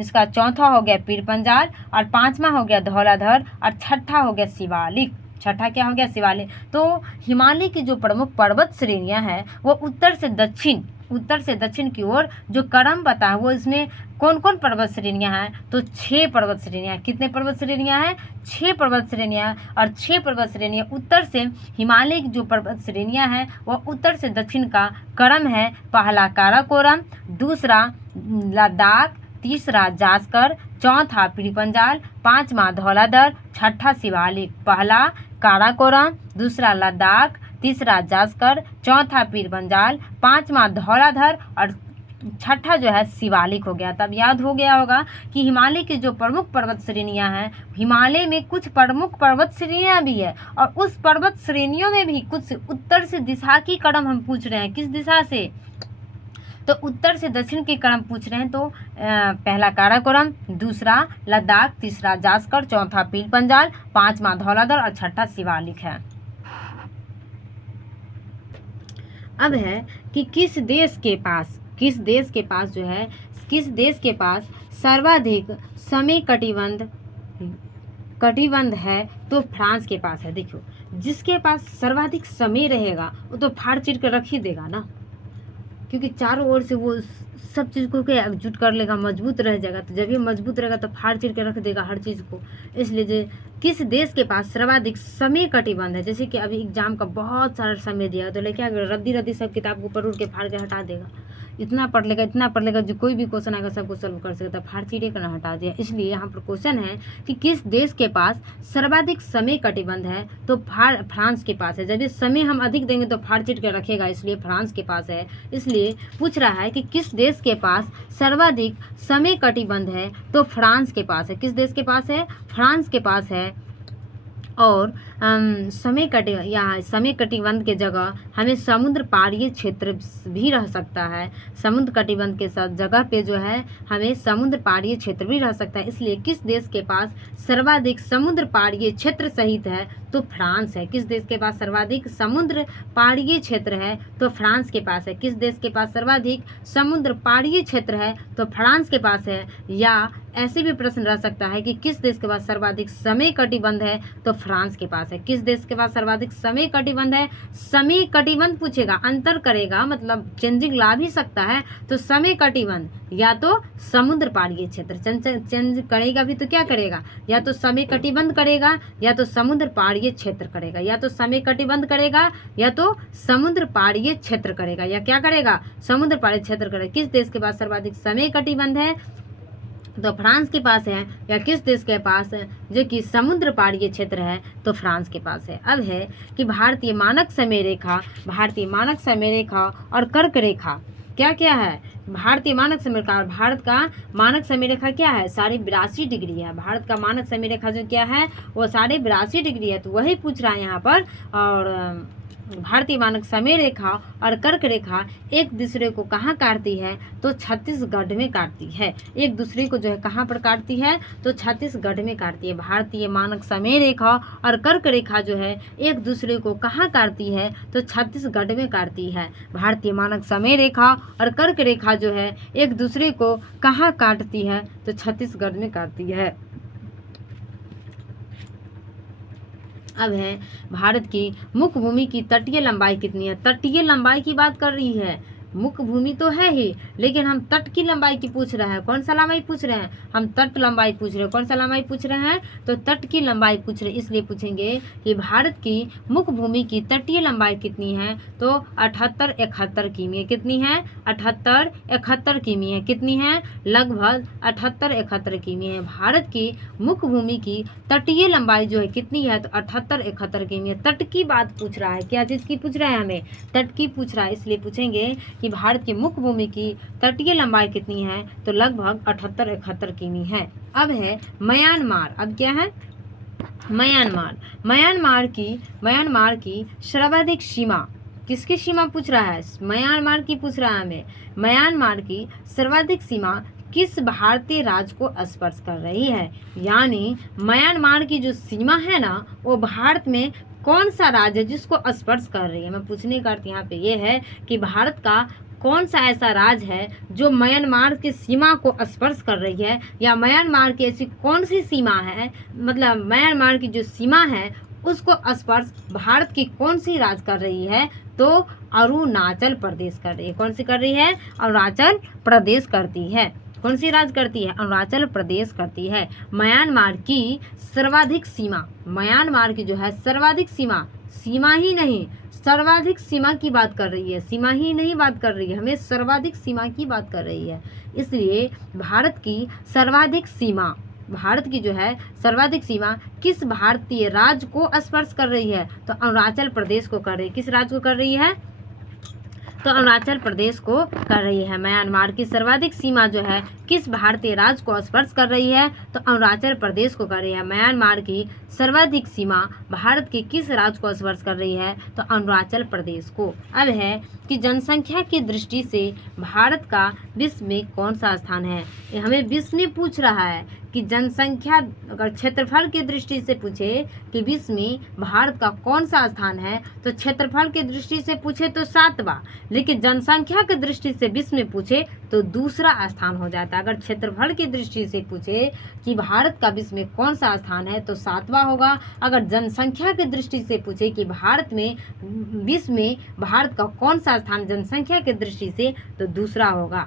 इसका चौथा हो गया पीर पंजाल, और पांचवा हो गया धौलाधर, और छठा हो गया शिवालिक। छठा क्या हो गया? शिवालिक। तो हिमालय की जो प्रमुख पर्वत श्रेणियां हैं वो उत्तर से दक्षिण की ओर जो क्रम बता है वो इसमें कौन कौन पर्वत श्रेणियां हैं? तो 6 पर्वत श्रेणियां। कितने पर्वत श्रेणियां हैं? 6 पर्वत श्रेणियां। और 6 पर्वत श्रेणियां उत्तर से, हिमालय की जो पर्वत श्रेणियां हैं वो उत्तर से दक्षिण का क्रम है। पहला काराकोरम, दूसरा लद्दाख, तीसरा जास्कर, चौथा पीर पंजाल, पांचवा धौलाधर, छठा शिवालिक। पहला काराकोरम, दूसरा लद्दाख, तीसरा जास्कर, चौथा पीर पंजाल, पांचवा धौलाधर, और छठा जो है शिवालिक हो गया। तब याद हो गया होगा कि हिमालय की जो प्रमुख पर्वत श्रेणियां हैं, हिमालय में कुछ प्रमुख पर्वत श्रेणियां भी है, और उस पर्वत श्रेणियों में भी कुछ उत्तर से दिशा की क्रम हम पूछ रहे हैं। किस दिशा से? तो उत्तर से दक्षिण के क्रम पूछ रहे हैं। तो पहला काराकोरम, दूसरा लद्दाख, तीसरा जास्कर, चौथा पीर पंजाल, पांचवा धौलाधर, और छठा शिवालिक है। अब है कि किस देश के पास सर्वाधिक समय कटिबंध है? तो फ्रांस के पास है। देखो, जिसके पास सर्वाधिक समय रहेगा वो तो फाड़ चीर कर रख ही देगा ना, क्योंकि चारों ओर से वो सब चीज़ को क्या एकजुट कर लेगा, मजबूत रह जाएगा। तो जब ये मजबूत रहेगा तो फाड़ चीर के रख देगा हर चीज़ को। इसलिए जो किस देश के पास सर्वाधिक समय कटिबंध है, जैसे कि अभी एग्जाम का बहुत सारा समय दिया तो लेके क्या रद्दी रद्दी सब किताब को पढ़ के फाड़ के हटा देगा। इतना पढ़ लेगा जो कोई भी क्वेश्चन आएगा सबको सॉल्व कर सकता है, फाड़ चीरे करना हटा दिया। इसलिए यहाँ पर क्वेश्चन है कि किस देश के पास सर्वाधिक समय कटिबंध है, तो फ्रांस के पास है। जब ये समय हम अधिक देंगे तो फाड़ चीर के रखेगा, इसलिए फ्रांस के पास है। इसलिए पूछ रहा है कि किस देश के पास सर्वाधिक समय कटिबंध है, तो फ्रांस के पास है। किस देश के पास है? फ्रांस के पास है। और समय कटिबंध के जगह हमें समुद्र पारीय क्षेत्र भी रह सकता है। समुद्र कटिबंध के साथ जगह पे जो है हमें समुद्र पारीय क्षेत्र भी रह सकता है। इसलिए किस देश के पास सर्वाधिक समुद्र पारीय क्षेत्र सहित है, तो फ्रांस है। किस देश के पास सर्वाधिक समुद्र पारीय क्षेत्र है, तो फ्रांस के पास है। किस देश के पास सर्वाधिक समुद्र पारीय क्षेत्र है, तो फ्रांस के पास है। या ऐसे भी प्रश्न रह सकता है कि किस देश के पास सर्वाधिक समय कटिबंध है, तो फ्रांस के पास है। किस देश के पास सर्वाधिक समय कटिबंध है? समय कटिबंध पूछेगा, अंतर करेगा, मतलब चेंजिंग ला भी सकता है। तो समय कटिबंध या तो समुद्र पारीय क्षेत्र, चेंज करेगा भी तो क्या करेगा, या तो समय कटिबंध करेगा या तो समुद्र पारीय क्षेत्र करेगा। या तो समय कटिबंध करेगा या तो समुद्र पारीय क्षेत्र करेगा, या क्या करेगा, समुद्र पारीय क्षेत्र करेगा। किस देश के पास सर्वाधिक समय कटिबंध है, तो फ्रांस के पास है। या किस देश के पास है जो कि समुद्र पारीय क्षेत्र है, तो फ्रांस के पास है। अब है कि भारतीय मानक समय रेखा और कर्क रेखा क्या क्या है। भारतीय मानक समय रेखा, भारत का मानक समय रेखा क्या है, 82.5 डिग्री है। भारत का मानक समय रेखा जो क्या है वो 82.5 डिग्री है। तो वही पूछ रहा है यहाँ पर। और भारतीय मानक समय रेखा और कर्क रेखा एक दूसरे को कहाँ काटती है, तो छत्तीसगढ़ में काटती है। एक दूसरे को जो है कहाँ पर काटती है, तो छत्तीसगढ़ में काटती है। भारतीय मानक समय रेखा और कर्क रेखा जो है एक दूसरे को कहाँ काटती है, तो छत्तीसगढ़ में काटती है। भारतीय मानक समय रेखा और कर्क रेखा जो है एक दूसरे को कहाँ काटती है, तो छत्तीसगढ़ में काटती है। अब है भारत की मुख्य भूमि की तटीय लंबाई कितनी है। तटीय लंबाई की बात कर रही है, मुख्य भूमि तो है ही, लेकिन हम तट की लंबाई की पूछ रहे हैं। कौन सा लंबाई पूछ रहे हैं, हम तट लंबाई पूछ रहे हैं। कौन सा लंबाई पूछ रहे हैं, तो तट की लंबाई पूछ रहे हैं। इसलिए पूछेंगे कि भारत की मुख्य भूमि की तटीय लंबाई कितनी है, तो 78-71 किमी है। कितनी है, 78-71 किमी है। कितनी है, लगभग 78-71 किमी है। भारत की मुख्य भूमि की तटीय लंबाई जो है कितनी है, तो 78-71 किमी है। तट की बात पूछ रहा है, क्या चीज़ की पूछ रहा है, हमें तट की पूछ रहा है। इसलिए पूछेंगे कि भारत की मुख्य भूमि की तटीय लंबाई कितनी है, तो लगभग 78-71 किमी है। अब है म्यांमार। अब क्या है, म्यांमार की सर्वाधिक सीमा, किसकी सीमा पूछ रहा है, म्यांमार की पूछ रहा है हमें। म्यांमार की सर्वाधिक सीमा किस भारतीय राज्य को स्पर्श कर रही है। यानी म्यांमार की जो सीमा है ना, वो भारत में कौन सा राज्य है जिसको स्पर्श कर रही है। मैं पूछने का अर्थ यहाँ पे ये है कि भारत का कौन सा ऐसा राज्य है जो म्यांमार की सीमा को स्पर्श कर रही है, या म्यांमार की ऐसी कौन सी सीमा है, मतलब म्यांमार की जो सीमा है उसको स्पर्श भारत की कौन सी राज्य कर रही है, तो अरुणाचल प्रदेश कर रही है। कौन सी कर रही है, अरुणाचल प्रदेश करती है। कौन सी राज्य करती है, अरुणाचल प्रदेश करती है। म्यांमार की सर्वाधिक सीमा, म्यांमार की जो है सर्वाधिक सीमा, सीमा ही नहीं सर्वाधिक सीमा की बात कर रही है, सीमा ही नहीं बात कर रही है, हमें सर्वाधिक सीमा की बात कर रही है। इसलिए भारत की सर्वाधिक सीमा, भारत की जो है सर्वाधिक सीमा किस भारतीय राज्य को स्पर्श कर रही है, तो अरुणाचल प्रदेश को कर रही है। किस राज्य को कर रही है, तो अरुणाचल प्रदेश को कर रही है। म्यांमार की सर्वाधिक सीमा जो है किस भारतीय राज्य को स्पर्श कर रही है, तो अरुणाचल प्रदेश को कर रही है। म्यांमार की सर्वाधिक सीमा भारत के किस राज्य को स्पर्श कर रही है, तो अरुणाचल प्रदेश को। अब है कि जनसंख्या की दृष्टि से भारत का विश्व में कौन सा स्थान है। ये हमें विश्व में पूछ रहा है कि जनसंख्या, अगर क्षेत्रफल की दृष्टि से पूछे कि विश्व में भारत का कौन सा स्थान है, तो क्षेत्रफल की दृष्टि से पूछे तो 7वां, लेकिन जनसंख्या की दृष्टि से विश्व में पूछे तो दूसरा स्थान हो जाता है। अगर क्षेत्रफल की दृष्टि से पूछे कि भारत का विश्व में कौन सा स्थान है, तो 7वां होगा। अगर जनसंख्या की दृष्टि से पूछे कि भारत में विश्व में भारत का कौन सा स्थान जनसंख्या की दृष्टि से, तो दूसरा होगा।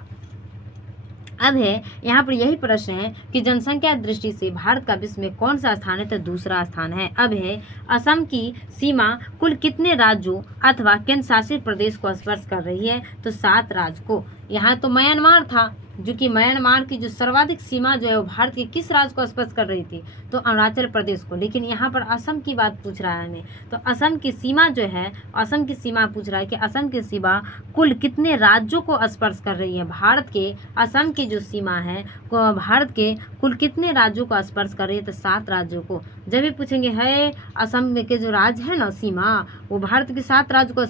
अब है यहाँ पर यही प्रश्न है कि जनसंख्या दृष्टि से भारत का विश्व में कौन सा स्थान है, तो दूसरा स्थान है। अब है असम की सीमा कुल कितने राज्यों अथवा केंद्र शासित प्रदेश को स्पर्श कर रही है, तो 7 राज्य को। यहाँ तो म्यांमार था, जो कि म्यांमार की जो सर्वाधिक सीमा जो है वो भारत के किस राज्य को स्पर्श कर रही थी, तो अरुणाचल प्रदेश को। लेकिन यहाँ पर असम की बात पूछ रहा है हमें, तो असम की सीमा जो है, असम की सीमा पूछ रहा है कि असम की सीमा कुल कितने राज्यों को स्पर्श कर रही है। भारत के असम की जो सीमा है भारत के कुल कितने राज्यों को स्पर्श कर रही है, तो 7 राज्यों को। जब भी पूछेंगे है असम के जो राज्य है ना सीमा, वो भारत के 7 राज्यों को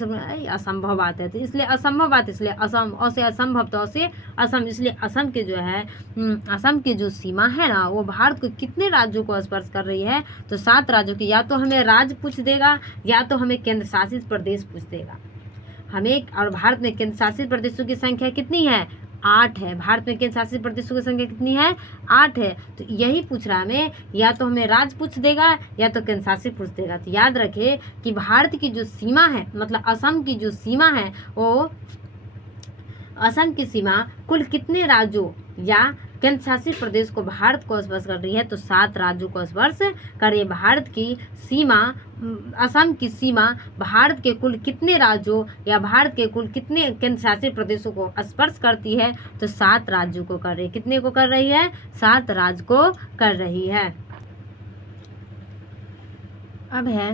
असंभव बात है, तो इसलिए असंभव बात, इसलिए असम से असंभव, तो से असम, इसलिए असम के जो है असम की जो सीमा है ना वो भारत के कितने राज्यों को स्पर्श कर रही है, तो 7 राज्यों की। या तो हमें राज्य पूछ देगा या तो हमें केंद्र शासित प्रदेश पूछ देगा हमें। और भारत में केंद्र शासित प्रदेशों की संख्या कितनी है, 8 है। भारत में केंद्र शासित प्रदेशों की संख्या कितनी है, 8 है। तो यही पूछ रहा है हमें, या तो हमें राज्य पूछ देगा या तो केंद्र शासित पूछ देगा। तो याद रखें कि भारत की जो सीमा है, मतलब असम की जो सीमा है, वो असम की सीमा कुल कितने राज्यों या केंद्र शासित प्रदेश को भारत को स्पर्श कर रही है, तो 7 राज्यों को स्पर्श कर रही है। भारत की सीमा, असम की सीमा भारत के कुल कितने राज्यों या भारत के कुल कितने केंद्र शासित प्रदेशों को स्पर्श करती है, तो 7 राज्यों को कर रही है। कितने को कर रही है, 7 राज्य को कर रही है। अब है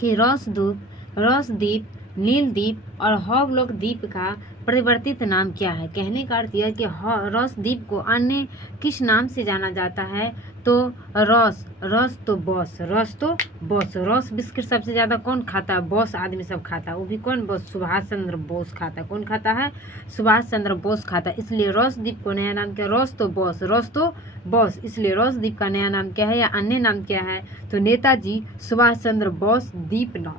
कि रोसद्वीप, नीलद्वीप और हॉवलॉक द्वीप का परिवर्तित नाम क्या है। कहने का अर्थ यह कि रोसद्वीप को अन्य किस नाम से जाना जाता है, तो रॉस तो बॉस, रॉस बिस्किट सबसे ज़्यादा कौन खाता है, बॉस आदमी सब खाता है। वो भी कौन बॉस, सुभाष चंद्र बोस खाता है। कौन खाता है, सुभाष चंद्र बोस खाता है। इसलिए रोसद्वीप को नया नाम क्या, रॉस तो बॉस, इसलिए रोसद्वीप का नया नाम क्या है या अन्य नाम क्या है, तो नेताजी सुभाष चंद्र बोस द्वीप नाम,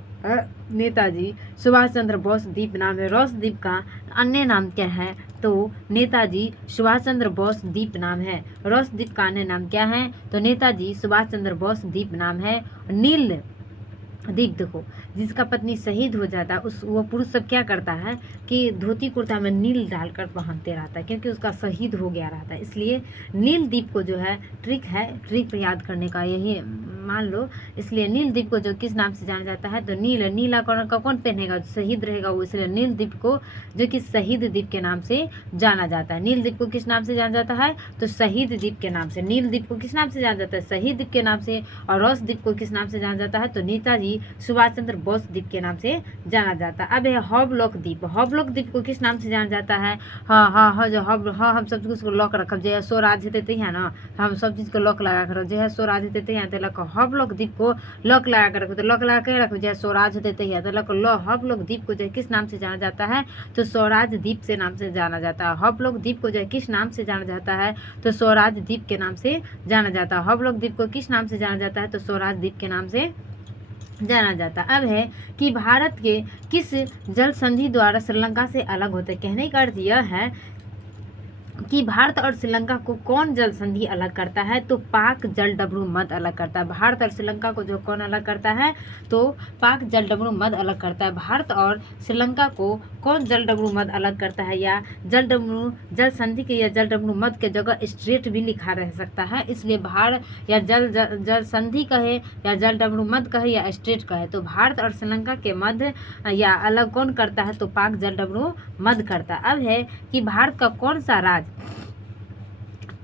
नेताजी सुभाष चंद्र बोस द्वीप नाम है। रोसद्वीप का अन्य नाम क्या है, तो नेताजी सुभाष चंद्र बोस द्वीप नाम है। रोसद्वीप का अन्य नाम क्या है, तो नेताजी सुभाष चंद्र बोस द्वीप नाम है। नील द्वीप देखो, जिसका पत्नी शहीद हो जाता है वो पुरुष सब क्या करता है कि धोती कुर्ता में नील डालकर पहनते रहता है, क्योंकि उसका शहीद हो गया रहता है। इसलिए नील द्वीप को जो है ट्रिक पर याद करने का यही मान लो। इसलिए नील द्वीप को जो किस नाम से जाना जाता है, तो नीला कलर का कौन पहनेगा, शहीद रहेगा वो, इसलिए नील द्वीप को जो कि शहीद द्वीप के नाम से जाना जाता है। नील द्वीप को किस नाम से जाना जाता है, तो शहीद द्वीप के नाम से। नील द्वीप को किस नाम से जाना जाता है, शहीद द्वीप के नाम से। और रोसद्वीप को किस नाम से जाना जाता है, तो नेताजी सुभाष चंद्र बोस द्वीप के नाम से जाना जाता है। अब है हॉवलॉक द्वीप को किस नाम से जाना जाता है, हम सब चीज को लॉक रखब, जो स्वराज देते हैं ना, हम सब चीज को लॉक लगा कर जो है स्वराज देते हैं, तो हॉवलॉक द्वीप को लॉक लगा कर रखो, तो लॉक लगा कर रखो, जो स्वराज देते हैं, तो हॉवलॉक द्वीप को जो है किस नाम से जाना जाता है, तो स्वराज द्वीप से नाम से जाना जाता है। हॉवलॉक द्वीप को जो है किस नाम से जाना जाता है, तो स्वराज द्वीप के नाम से जाना जाता है। हॉवलॉक द्वीप को किस नाम से जाना जाता है, तो स्वराज द्वीप के नाम से जाना जाता। अब है कि भारत के किस जल संधि द्वारा श्रीलंका से अलग होते। कहने का अर्थ यह है कि भारत और श्रीलंका को कौन जल संधि अलग करता है, तो पाक जल डमरू मद अलग करता है। भारत और श्रीलंका को जो कौन अलग करता है, तो पाक जल डमरू मद अलग करता है। भारत और श्रीलंका को कौन जल डमरू मद अलग करता है, या जल संधि के या जल डमरू मद के जगह स्ट्रेट भी लिखा रह सकता है, इसलिए भारत या जल संधि कहे या जल डमरू मद कहे या स्ट्रेट कहे, तो भारत और श्रीलंका के मध्य या अलग कौन करता है, तो पाक जल डमरू मद करता है। अब है कि भारत का कौन सा राज्य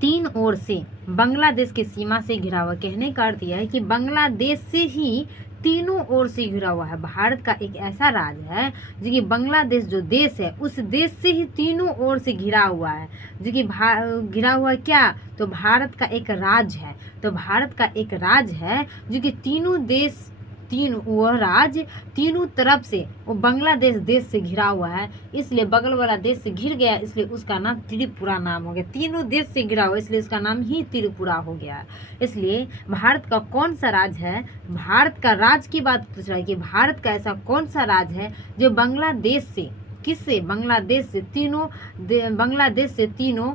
3 ओर से बांग्लादेश की सीमा से घिरा हुआ। कहने का अर्थ यह है कि बांग्लादेश से ही तीनों ओर से घिरा हुआ है। भारत का एक ऐसा राज्य है जो कि बांग्लादेश जो देश है उस देश से ही तीनों ओर से घिरा हुआ है, जो कि घिरा हुआ है क्या, तो भारत का एक राज्य है। तो भारत का एक राज्य है जो कि वह राज्य तीनों तरफ से वो बांग्लादेश देश से घिरा हुआ है, इसलिए बगल वाला देश से घिर गया, इसलिए उसका नाम त्रिपुरा नाम हो गया। तीनों देश से घिरा हुआ इसलिए उसका नाम ही त्रिपुरा हो गया। इसलिए भारत का कौन सा राज्य है, भारत का राज्य की बात पूछ रहा है कि भारत का ऐसा कौन सा राज्य है जो बांग्लादेश से, किससे, बांग्लादेश से तीनों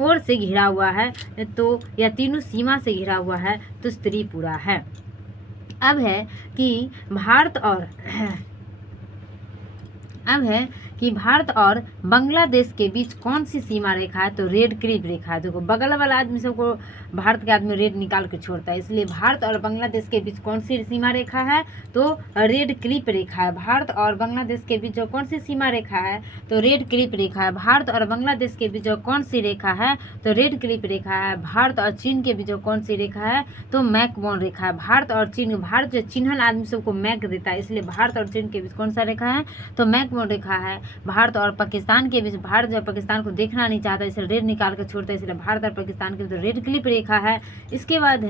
ओर से घिरा हुआ है, तो या तीनों सीमा से घिरा हुआ है, तो त्रिपुरा है। अब है कि कि भारत और बांग्लादेश के बीच कौन सी सीमा रेखा है, तो रेड क्लिफ रेखा है। देखो बगल वाला आदमी सबको भारत के आदमी रेड निकाल के छोड़ता है, इसलिए भारत और बांग्लादेश के बीच कौन सी सीमा रेखा है, तो रेड क्लिफ रेखा है। भारत और बांग्लादेश के बीच जो कौन सी सीमा रेखा है, तो रेड क्लिफ रेखा है। भारत और बांग्लादेश के बीच जो कौन सी रेखा है, तो रेड क्लिफ रेखा है। भारत और चीन के बीच जो कौन सी रेखा है, तो मैकमोहन रेखा है। भारत और चीन, भारत जो चिन्हन आदमी सबको मैक देता है, इसलिए भारत और चीन के बीच कौन सा रेखा है, तो मैकमोहन रेखा है। भारत और पाकिस्तान के बीच, भारत जो पाकिस्तान को देखना नहीं चाहता इसलिए रेड निकाल कर छोड़ता है, इसलिए भारत और पाकिस्तान के बीच रेड क्लिफ रेखा है। इसके बाद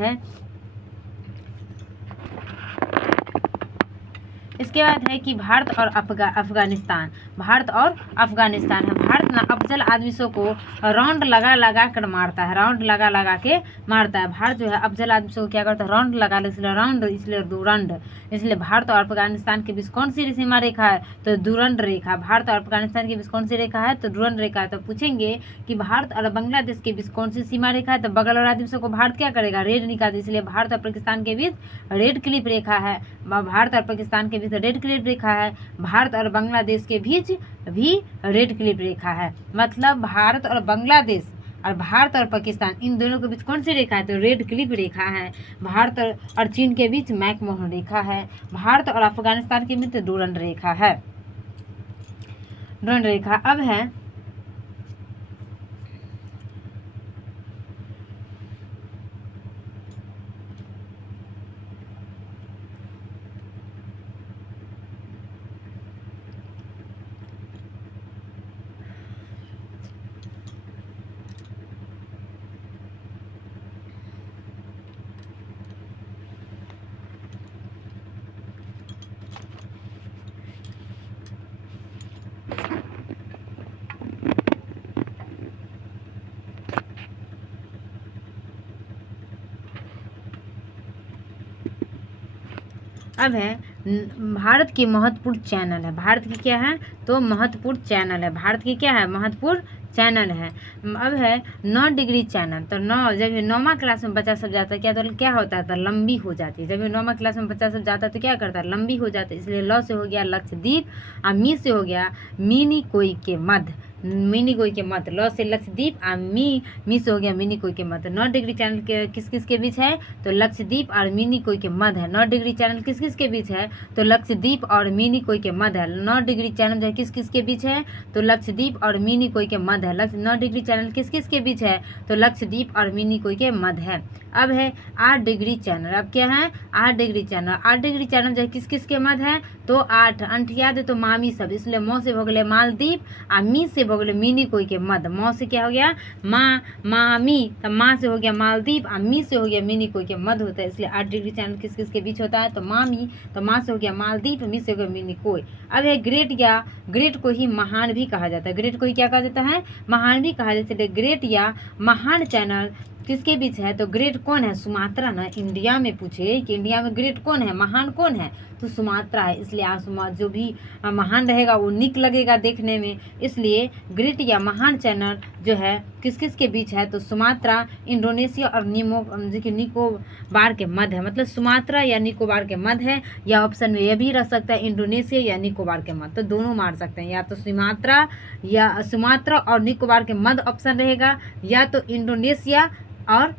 है कि भारत और अफगानिस्तान, भारत और अफगानिस्तान है। भारत ना अफजल आदमी को राउंड लगा कर मारता है, राउंड लगा के मारता है। भारत जो है अफजल आदमी को क्या करता है, राउंड लगा, इसलिए राउंड, इसलिए दुरंड। इसलिए भारत और अफगानिस्तान के बीच कौन सी सीमा रेखा है, तो दुरंड रेखा। भारत और अफगानिस्तान के बीच कौन सी रेखा है, तो दुरंड रेखा है। तो पूछेंगे कि भारत और बांग्लादेश के बीच कौन सी सीमा रेखा है, तो बगल वाला आदमी को भारत क्या करेगा, रेड निकाल, इसलिए भारत और पाकिस्तान के बीच रेड क्लिफ रेखा है। भारत और पाकिस्तान के बीच रेड क्लिफ रेखा है। भारत और बांग्लादेश के बीच भी रेड क्लिफ रेखा है। मतलब भारत और बांग्लादेश और भारत और पाकिस्तान इन दोनों के बीच कौन सी रेखा है, तो रेड क्लिफ रेखा है। भारत और चीन के बीच मैकमोहन रेखा है। भारत और अफगानिस्तान के बीच डुरंड रेखा है, डुरंड रेखा। अब है भारत की महत्वपूर्ण चैनल है। भारत की क्या है, तो महत्वपूर्ण चैनल है। भारत की क्या है, महत्वपूर्ण चैनल है। अब है 9 डिग्री चैनल। तो 9, जब ये 9वां क्लास में बच्चा सब जाता है क्या, तो क्या होता है, तो लंबी हो जाती है। जब ये 9वां क्लास में बच्चा सब जाता है तो क्या करता है, लंबी हो जाती है। इसलिए ल से हो गया लक्षद्वीप, और मी से हो गया मिनी कोई के मध्य, मिनी कोई के मध्य। ल से लक्षद्वीप, और मी से हो गया मिनी कोई के मध्य। 9 डिग्री चैनल के किस किस के बीच है, तो लक्षद्वीप और मिनी कोई के मध्य है। 9 डिग्री चैनल किस किस के बीच है, तो लक्षद्वीप और मिनी कोई के मध्य है। 9 डिग्री चैनल जो है किस किस के बीच है, तो लक्षद्वीप और मिनी कोई के मध्य है। 9 डिग्री चैनल किस किस के बीच है, तो लक्षद्वीप और मिनी कोई के मध्य है। अब है 8 डिग्री चैनल। अब क्या है, 8 डिग्री चैनल। 8 डिग्री चैनल जो है किस किस के मध्य है, तो 8 अंठ याद है, तो मामी सब, इसलिए मौ से हो गए मालदीप, और मी से हो गए मिनी कोई के मध्य। मौ से क्या हो गया, मामी, तो माँ से हो गया मालदीप, और मी से हो गया मिनी कोई के मध्य होता है। इसलिए 8 डिग्री चैनल किस किस के बीच होता है, तो मामी, तो माँ से हो गया मालदीप, मी से हो गया मिनी कोई। अब है ग्रेट, या ग्रेट को ही महान भी कहा जाता है। ग्रेट को ही क्या कहा जाता है, महान भी कहा जाता है। ग्रेट या महान चैनल किसके बीच है, तो ग्रेट कौन है, सुमात्रा ना। इंडिया में पूछे कि इंडिया में ग्रेट कौन है, महान कौन है, तो सुमात्रा है। इसलिए जो भी महान रहेगा वो निक लगेगा देखने में, इसलिए ग्रेट या महान चैनल जो है किस किस के बीच है, तो सुमात्रा, इंडोनेशिया और निकोबार के मध्य है। मतलब सुमात्रा या निकोबार के मध्य है, या ऑप्शन में यह भी रह सकता है इंडोनेशिया या निकोबार के मध्य। तो दोनों मार सकते हैं, या तो सुमात्रा और निकोबार के मध्य ऑप्शन रहेगा, या तो इंडोनेशिया और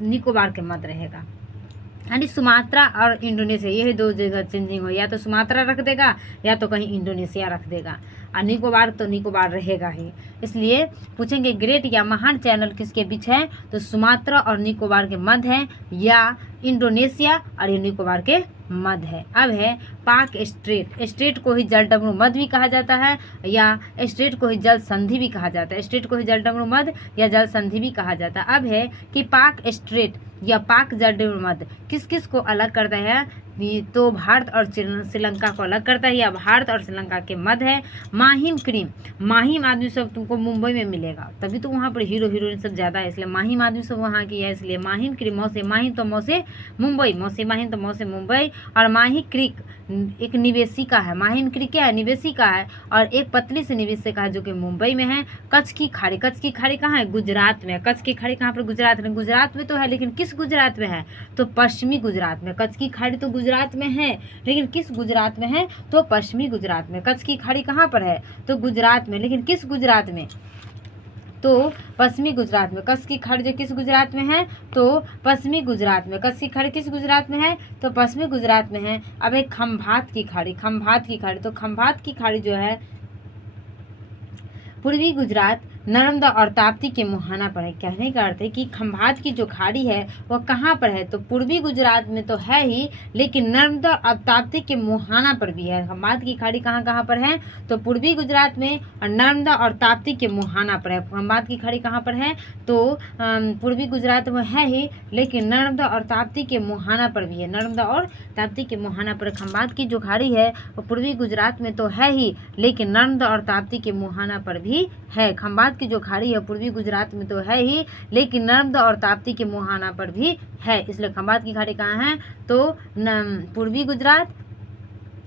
निकोबार के मध्य रहेगा। यानी सुमात्रा और इंडोनेशिया, यही 2 जगह चेंजिंग हो, या तो सुमात्रा रख देगा या तो कहीं इंडोनेशिया रख देगा, और निकोबार तो निकोबार रहेगा ही। इसलिए पूछेंगे ग्रेट या महान चैनल किसके बीच है, तो सुमात्रा और निकोबार के मध्य है, या इंडोनेशिया और निकोबार के मध्य है। अब है पाक स्ट्रेट। स्ट्रेट को ही जलडमरू मध्य भी कहा जाता है, या स्ट्रेट को ही जल संधि भी कहा जाता है। स्ट्रेट को ही जलडमरू मध्य या जल संधि भी कहा जाता है। अब है कि पाक स्ट्रेट या पाक जलडमरू मध्य किस किस को अलग करता है, तो भारत और श्रीलंका को अलग करता है, या भारत और श्रीलंका के मध्य है। माहिम क्रीम, माहिम आदमी सब तुमको मुंबई में मिलेगा, तभी तो वहाँ पर हीरो हीरोइन सब ज़्यादा है, इसलिए माहिम आदमी सब वहाँ की है। इसलिए माहिम क्रीम, मौसे माहिम तो मौसे मुंबई, मौसे माहिम तो मौसे मुंबई। और माही क्रिक एक निवेशिका है। माहिम क्रिक क्या है, निवेशिका है, और एक पतली से निवेशिका है जो कि मुंबई में है। कच्छ की खाड़ी, कच्छ की खाड़ी कहाँ है, गुजरात में। कच्छ की खाड़ी कहाँ पर, गुजरात में। गुजरात में तो है, लेकिन किस गुजरात में है, तो पश्चिमी गुजरात में। कच्छ की खाड़ी तो गुजरात में है, लेकिन किस गुजरात में है? तो पश्चिमी गुजरात में। कच्छ की खाड़ी कहाँ पर है? तो गुजरात में, लेकिन किस गुजरात में? तो पश्चिमी गुजरात में। कच्छ की खाड़ी जो किस गुजरात में है? तो पश्चिमी गुजरात में। कच्छ की खाड़ी किस गुजरात में है? तो पश्चिमी गुजरात में है। अब एक खंभात की खाड़ी, खंभात की खाड़ी, तो खंभात की खाड़ी जो है पूर्वी गुजरात, नर्मदा और ताप्ती के मुहाना पर है। कहने का अर्थ है कि खंभात की जो खाड़ी है वह कहाँ पर है? तो पूर्वी गुजरात में तो है ही, लेकिन नर्मदा और ताप्ती के मुहाना पर भी है। खंभात की खाड़ी कहाँ कहाँ पर है? तो पूर्वी गुजरात में और नर्मदा और ताप्ती के मुहाना पर है। खंभात की खाड़ी कहाँ पर है? तो पूर्वी गुजरात में है ही, लेकिन नर्मदा और ताप्ती के मुहाना पर भी है। नर्मदा और ताप्ती के मुहाना पर खंभात की जो खाड़ी है वो पूर्वी गुजरात में तो है ही, लेकिन नर्मदा और ताप्ती के मुहाना पर भी है। खंभात की जो खाड़ी है पूर्वी गुजरात में तो है ही, लेकिन नर्मदा और ताप्ती के मुहाना पर भी है। इसलिए खंभात की खाड़ी कहाँ है? तो पूर्वी गुजरात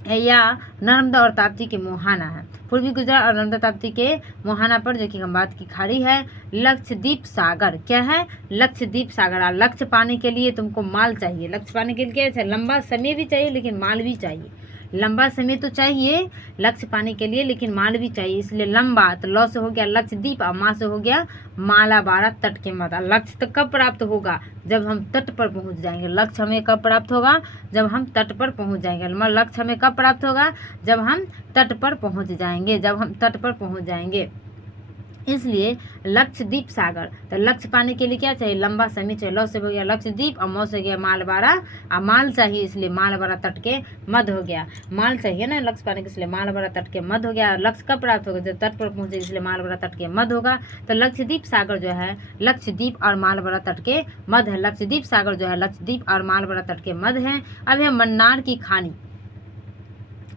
या नर्मदा और ताप्ती के मुहाना है। पूर्वी गुजरात और नर्मदा ताप्ती के मुहाना पर जो कि खंभात की खाड़ी है। लक्षद्वीप सागर क्या है? लक्षद्वीप सागर। और लक्ष्य पाने के लिए तुमको माल चाहिए। लक्ष्य पाने के लिए क्या चाहिए? लंबा समय भी चाहिए, लेकिन माल भी चाहिए। लंबा समय तो चाहिए लक्ष्य पाने के लिए, लेकिन माल भी चाहिए। इसलिए लंबा, तो लौ से हो गया लक्षद्वीप और माँ से हो गया मालाबार तट के मध्य। लक्ष्य तो कब प्राप्त होगा? जब हम तट पर पहुंच जाएंगे। लक्ष्य हमें कब प्राप्त होगा? जब हम तट पर पहुंच जाएंगे। लक्ष्य हमें कब प्राप्त होगा? जब हम तट पर पहुंच जाएंगे। जब हम तट पर पहुंच जाएंगे। इसलिए लक्षद्वीप सागर, तो लक्ष्य पाने के लिए क्या चाहिए? लंबा समय चाहिए। लौ से हो गया लक्षद्वीप और मौ से गया मालबारा और माल चाहिए, इसलिए मालबारा तट के मध्य हो गया। माल चाहिए ना लक्ष्य पाने के, इसलिए मालबारा तट के मध्य हो गया। लक्ष्य कब प्राप्त होगा? जब तट पर पहुंचे, इसलिए मालबारा तट के मध्य होगा। तो लक्षद्वीप सागर जो है लक्षद्वीप और मालबारा तट के मध्य है। लक्षद्वीप सागर जो है लक्षद्वीप और मालबारा तट के मध्य है। अब है मन्नार की खाड़ी।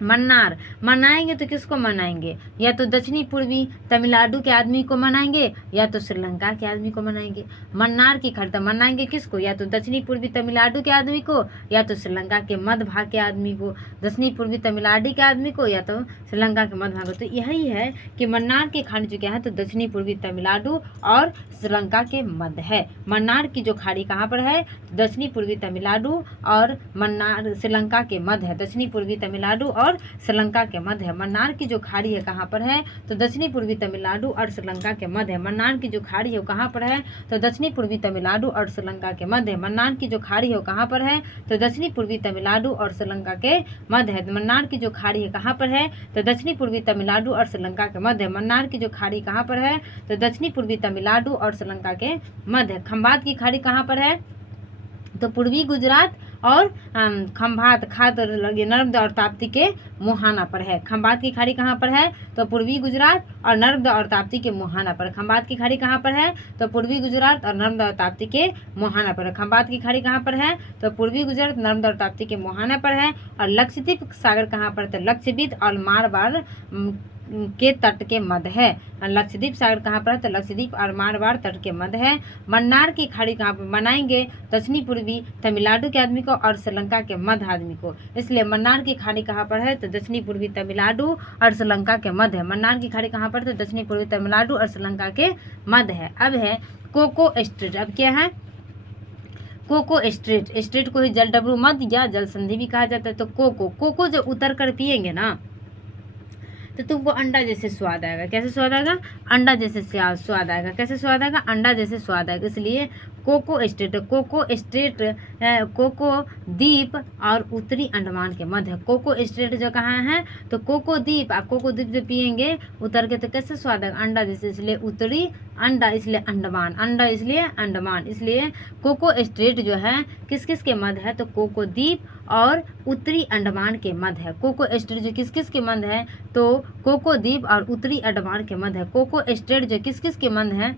मन्नार मनाएंगे तो किसको मनाएंगे? या तो दक्षिणी पूर्वी तमिलनाडु के आदमी को मनाएंगे, या तो श्रीलंका के आदमी को मनाएंगे। मन्नार की खाड़ी मनाएंगे किसको? या तो दक्षिणी पूर्वी तमिलनाडु के आदमी को, या तो श्रीलंका के मध्य भाग के आदमी को। दक्षिणी पूर्वी तमिलनाडु के आदमी को, या तो श्रीलंका के मध्य भाग। तो यही है कि मन्नार की खाड़ी जो क्या है, तो दक्षिणी पूर्वी तमिलनाडु और श्रीलंका के मध्य है। मन्नार की जो खाड़ी कहाँ पर है? दक्षिणी पूर्वी तमिलनाडु और मन्नार श्रीलंका के मध्य है। दक्षिणी पूर्वी तमिलनाडु और श्रीलंका के मध्य है। मन्नार की जो खाड़ी है कहाँ पर है? तो दक्षिणी पूर्वी तमिलनाडु और श्रीलंका के मध्य है। मन्नार की जो खाड़ी है वो कहाँ पर है? तो दक्षिणी पूर्वी तमिलनाडु और श्रीलंका के मध्य है। मन्नार की जो खाड़ी है वो कहाँ पर है? तो दक्षिणी पूर्वी तमिलनाडु और श्रीलंका के मध्य है। मन्नार की जो खाड़ी है कहाँ पर है? तो दक्षिणी पूर्वी तमिलनाडु और श्रीलंका के मध्य है। मन्नार की जो खाड़ी कहाँ पर है? तो दक्षिणी पूर्वी तमिलनाडु और श्रीलंका के मध्य। खंभात की खाड़ी कहाँ पर है? तो पूर्वी गुजरात और खंभात खाद नर्मदा और ताप्ती के मुहाना पर है। खंभात की खाड़ी कहाँ पर है? तो पूर्वी गुजरात और नर्मदा और ताप्ती के मुहाना पर। खंभात की खाड़ी कहाँ पर है? तो पूर्वी गुजरात और नर्मदा और ताप्ती के मुहाना पर। खंभात की खाड़ी कहाँ पर है? तो पूर्वी गुजरात नर्मदा और ताप्ती के मुहाना पर है। और लक्षद्वीप सागर कहाँ पर? तो लक्षद्वीप और मारवाड़ के तट के मध्य है। लक्षद्वीप सागर कहाँ पर है? तो लक्षद्वीप और मारवाड़ तट के मध्य है। मन्नार की खाड़ी कहाँ पर मनाएंगे? दक्षिणी पूर्वी तमिलनाडु के आदमी को और श्रीलंका के मध्य आदमी को। इसलिए मन्नार की खाड़ी कहाँ पर है? तो दक्षिणी पूर्वी तमिलनाडु और श्रीलंका के मध्य है। मन्नार की खाड़ी कहाँ पर? तो दक्षिणी पूर्वी तमिलनाडु और श्रीलंका के मध्य है। अब है कोको स्ट्रेट। अब क्या है? Cocoa straight. स्ट्रेट को ही जल डबरू मध्य या जल संधि भी कहा जाता है। तो कोको जो उतर कर पिएंगे ना, तो तुमको अंडा जैसे स्वाद आएगा। कैसे स्वाद आएगा? अंडा जैसे स्वाद आएगा। कैसे स्वाद आएगा? अंडा जैसे स्वाद आएगा। इसलिए कोको स्टेट, कोको द्वीप और उत्तरी अंडमान के मध्य। कोको स्टेट जो कहाँ है? तो कोको द्वीप। आप कोको द्वीप जो पियेंगे उतर के तो कैसे स्वाद आएगा? अंडा जैसे। इसलिए उत्तरी अंडा, इसलिए अंडमान। अंडा इसलिए अंडमान। इसलिए कोको स्टेट जो है किस किस के मध्य है? तो कोको द्वीप और उत्तरी अंडमान के मध्य है। कोको स्टेट जो किस किस के मध्य है? तो कोको द्वीप और उत्तरी अंडमान के मध्य है। कोको स्टेट जो किस किस के मध्य है?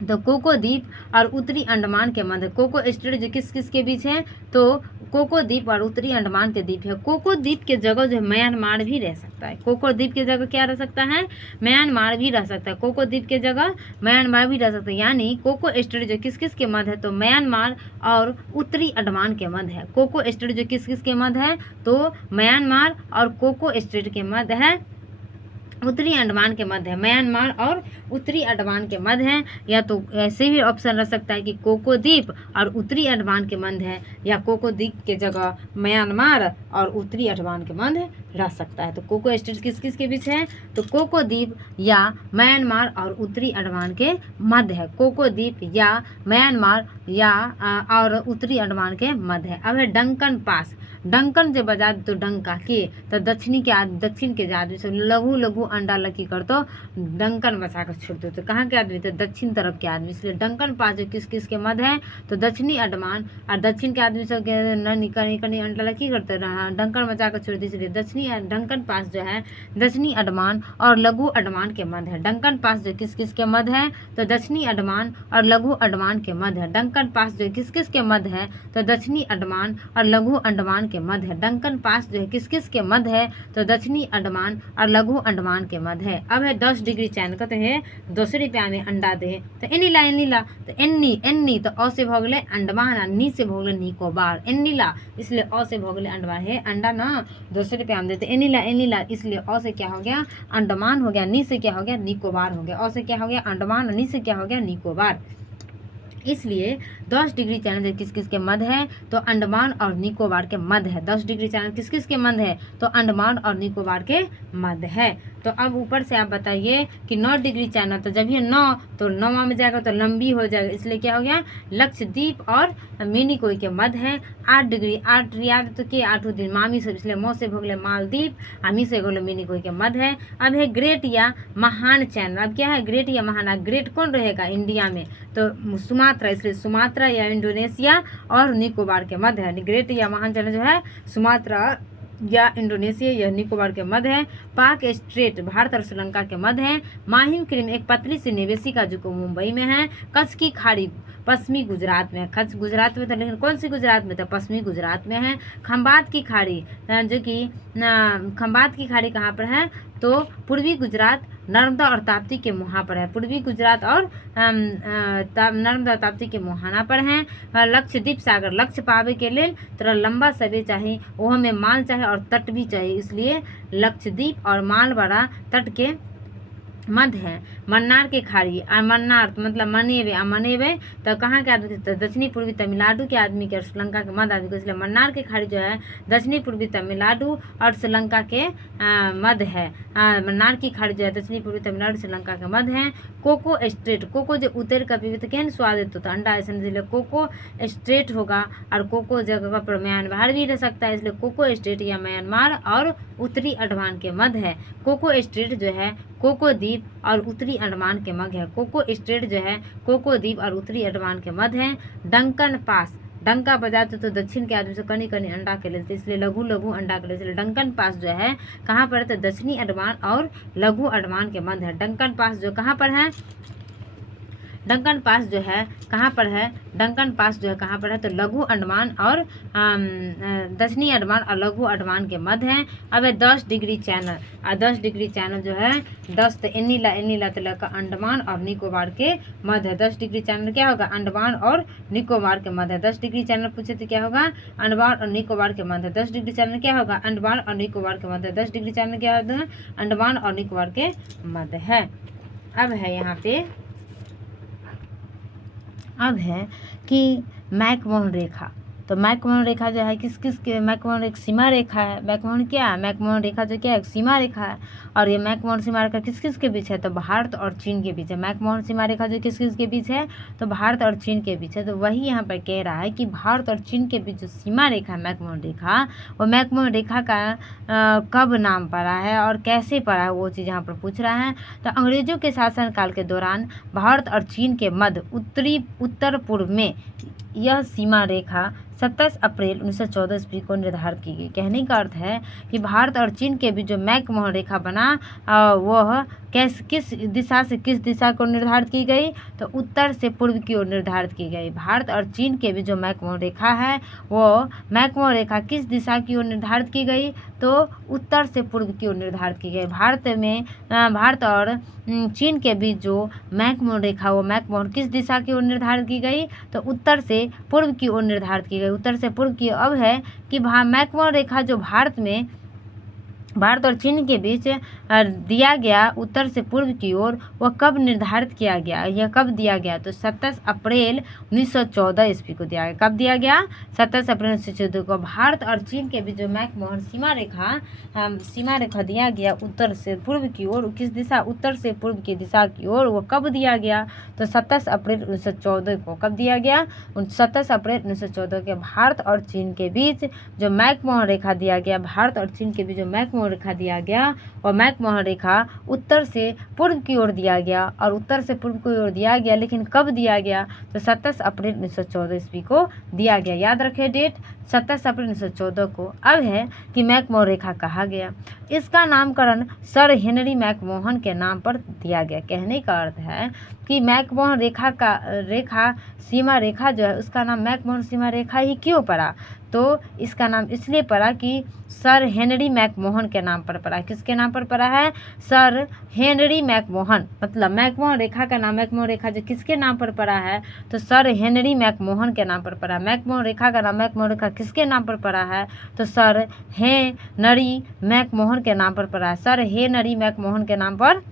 तो कोको द्वीप और उत्तरी अंडमान के मध्य। कोको स्टेट जो किस किस के बीच है? तो कोको द्वीप और उत्तरी अंडमान के द्वीप है। कोको द्वीप के जगह जो म्यांमार भी रह सकता है। कोको द्वीप के जगह क्या रह सकता है? म्यांमार भी रह सकता है। कोको द्वीप के जगह म्यांमार भी रह सकता है। यानी कोको स्टेट जो किस किस के मध्य है? तो म्यांमार और उत्तरी अंडमान के मध्य है। कोको स्टेट जो किस किस के मध्य है? तो म्यांमार और कोको स्टेट के मध्य है। उत्तरी अंडमान के मध्य है, म्यांमार और उत्तरी अंडमान के मध्य है। या तो ऐसे भी ऑप्शन रह सकता है कि कोको द्वीप और उत्तरी अंडमान के मध्य है, या कोको द्वीप के जगह म्यांमार और उत्तरी अंडमान के मध्य रह सकता है। तो कोको स्टेट किस किस के बीच है? तो कोको द्वीप या म्यांमार और उत्तरी अंडमान के मध्य है। कोको द्वीप या म्यांमार या और उत्तरी अंडमान के मध्य है। अब है डंकन पास। डंकन जे बजा तो डंका के तो दक्षिण के जो आदमी सब लघु लघु अंडा लकी कर तो डंकन बचा कर छोड़ दो। तो कहाँ के आदमी? तो दक्षिण तरफ के आदमी। इसलिए डंकन पास जो किस किस के मध्य है? तो दक्षिणी अंडमान और दक्षिण के आदमी सब निकल अंडा लकी करते डंकन बचा कर छोड़ दी। इसलिए दक्षिणी डंकन पास जो है दक्षिणी अंडमान और लघु अंडमान के मध्य है। डंकन पास जो किस किस के मध्य है? तो दक्षिणी अंडमान और लघु अंडमान के मध्य है। डंकन पास जो किस किस के मध्य है? तो दक्षिणी अंडमान और लघु अंडमान के मध्य है। डंकन पास जो है किस किस के मध्य है? तो दक्षिणी अंडमान और लघु अंडमान के मध्य है। अब है 10 डिग्री चयन कहते हैं 200 रुपया में अंडा दे। तो एनीला तो एन्नी तो अ से भ गेलै अंडमान आ नी से भ गेलै निकोबार। एनीला इसलिए अ से भ गेलै अंडमान। है अंडा ना 200 रुपया में देते। एनीला इसलिए अ से क्या हो गया? अंडमान हो गया। नी से क्या हो गया? निकोबार हो गया। अ से क्या हो गया? अंडमान, नी से क्या हो गया? निकोबार। इसलिए 10 डिग्री चैनल किस किस के मध्य है? तो अंडमान और निकोबार के मध्य है। 10 डिग्री चैनल किस किस के मध्य है? तो अंडमान और निकोबार के मध्य है। तो अब ऊपर से आप बताइए कि 9 डिग्री चैनल, तो जब ये 9 तो 9 में जाएगा तो लंबी हो जाएगा। इसलिए क्या हो गया? लक्षद्वीप और मिनिकोई के मध्य है। 8 डिग्री 8 याद तो के 8 दिन मामी सब, इसलिए मौ से भोगले मालदीप आमी से भोगले मिनिकोई के मध्य है। अब है ग्रेट या महान चैनल। अब क्या है? ग्रेट या महान। ग्रेट कौन रहेगा इंडिया में? तो सुमात्रा, इसलिए सुमात्रा या इंडोनेशिया और निकोबार के मध्य है। ग्रेट या महान चैनल जो है सुमात्रा या इंडोनेशिया या निकोबार के मध्य है। पाक स्ट्रेट भारत और श्रीलंका के मध्य है। माहिम क्रीम एक पतली सी निवेशिका जो को मुंबई में है। कच्छ की खाड़ी पश्चिमी गुजरात में है। कच्छ गुजरात में था, लेकिन कौन सी गुजरात में था? पश्चिमी गुजरात में है। खंबात की खाड़ी जो कि खंबात की खाड़ी कहाँ पर है? तो पूर्वी गुजरात नर्मदा और ताप्ती के मुहाना पर है। पूर्वी गुजरात और नर्मदा ताप्ती के मुहाना पर है। लक्षद्वीप सागर लक्ष्य पावे के लिए थोड़ा लंबा समय चाहिए, वह में माल चाहे और तट भी चाहिए। इसलिए लक्षद्वीप और मालवाड़ा तट के मध्य है। मन्नार के खाड़ी और मन्नार मतलब मनेवे तो कहाँ के आदमी? तो दक्षिणी पूर्वी तमिलनाडु के आदमी के और श्रीलंका के मध्य आदमी को। इसलिए मन्नार के खाड़ी जो है दक्षिणी पूर्वी तमिलनाडु और श्रीलंका के मध्य है। मन्नार की खाड़ी जो है दक्षिणी पूर्वी तमिलनाडु श्रीलंका के मध्य है। कोको स्ट्रेट कोको जो उतर का पीवे तो केहन स्वादिष्ट होता अंडा ऐसा, इसलिए कोको स्ट्रेट होगा। और कोको जगह पर म्यांमार भी रह सकता है, इसलिए कोको स्ट्रेट या म्यांमार और उत्तरी अंडमान के मध्य है। कोको स्ट्रेट जो है कोको द्वीप और उत्तरी अंडमान के मध्य है। कोको स्ट्रेट जो है कोको द्वीप और उत्तरी अंडमान के मध्य है। डंकन पास डंका बजाते तो दक्षिण के आदमी से कनी कनी अंडा के लेते, इसलिए लघु लघु अंडा के लेते। इसलिए डंकन पास जो है कहाँ पर है? तो दक्षिणी अंडमान और लघु अंडमान के मध्य है। डंकन पास जो कहाँ पर है? डंकन पास जो है कहाँ पर है? डंकन पास जो है कहाँ पर है? तो लघु अंडमान और दक्षिणी अंडमान और लघु अंडमान के मध्य है। अब है 10 डिग्री चैनल। और 10 डिग्री चैनल जो है 10 तो एनीला तो लगा अंडमान और निकोबार के मध्य है। 10 डिग्री चैनल क्या होगा? अंडमान और निकोबार के मध्य है। 10 डिग्री चैनल पूछे तो क्या होगा? अंडमान और निकोबार के मध्य है। 10 डिग्री चैनल क्या होगा? अंडमान और निकोबार के मध्य है। 10 डिग्री चैनल क्या होगा? अंडमान और निकोबार के मध्य है। अब है यहाँ पे अब है कि मैकमोहन रेखा। तो मैकमोहन रेखा जो है किस किस के? मैकमोहन एक सीमा रेखा है। मैकमोहन क्या है? मैकमोहन रेखा जो क्या है? सीमा रेखा है। और ये मैकमोहन सीमा रेखा किस किस के बीच है? तो भारत और चीन के बीच है। मैकमोहन सीमा रेखा जो किस किस के बीच है? तो भारत और चीन के बीच है। तो वही यहाँ पर कह रहा है कि भारत और चीन के बीच जो सीमा रेखा है मैकमोहन रेखा, वो मैकमोहन रेखा का कब नाम पड़ा है और कैसे पड़ा है, वो चीज़ यहाँ पर पूछ रहा है। तो अंग्रेजों के शासनकाल के दौरान भारत और चीन के मध्य उत्तर पूर्व में यह सीमा रेखा 27 अप्रैल 1914 ईस्वी को निर्धारित की गई। कहने का अर्थ है कि भारत और चीन के बीच जो मैकमोहन रेखा बना वह किस दिशा से किस दिशा को निर्धारित की गई? तो उत्तर से पूर्व की ओर निर्धारित की गई। भारत और चीन के बीच जो मैकमोहन रेखा है वो मैकमोहन रेखा किस दिशा की ओर निर्धारित की गई? तो उत्तर से पूर्व की ओर निर्धारित की गई। भारत और चीन के बीच जो मैकमोहन रेखा वो मैकमोहन किस दिशा की ओर निर्धारित की गई? तो उत्तर से पूर्व की ओर निर्धारित की गई। उत्तर से पूर्व की अब है कि मैकमोहन रेखा जो भारत में भारत और चीन के बीच दिया गया उत्तर से पूर्व की ओर वह कब निर्धारित किया गया, यह कब दिया गया, तो 27 अप्रैल 1914 ईस्वी को दिया गया। कब दिया गया, 27 अप्रैल 1914 को। भारत और चीन के बीच जो मैकमोहन सीमा रेखा दिया गया उत्तर से पूर्व की ओर, किस दिशा, उत्तर से पूर्व की दिशा की ओर, वो कब दिया गया, तो 27 अप्रैल 1914 को। कब दिया गया, 27 अप्रैल 1914 के। भारत और चीन के बीच जो मैकमोहन रेखा दिया गया, भारत और चीन के बीच जो मैकमोहन रेखा दिया गया और मैकमोहन रेखा उत्तर से पूर्व की ओर दिया गया और उत्तर से पूर्व की ओर दिया गया, लेकिन कब दिया गया, तो 27 अप्रैल 1914 ईस्वी को दिया गया। याद रखें डेट, 27 अप्रैल 1914 को। अब है कि मैकमोहन रेखा कहा गया, इसका नामकरण सर हेनरी मैकमोहन के नाम पर दिया गया। कहने का अर्थ है कि मैकमोहन रेखा सीमा रेखा जो है उसका नाम मैकमोहन सीमा रेखा ही क्यों पड़ा, तो इसका नाम इसलिए पड़ा कि सर हेनरी मैकमोहन के नाम पर पड़ा। किसके नाम पर पड़ा है, सर हेनरी मैकमोहन, मतलब मैकमोहन रेखा का नाम, मैकमोहन रेखा जो किसके नाम पर पड़ा है, तो सर हेनरी मैकमोहन के नाम पर पड़ा। मैकमोहन रेखा का नाम, मैकमोहन रेखा किसके नाम पर पड़ा है, तो सर हेनरी मैकमोहन के नाम पर पड़ा है। सर हेनरी मैकमोहन के नाम पर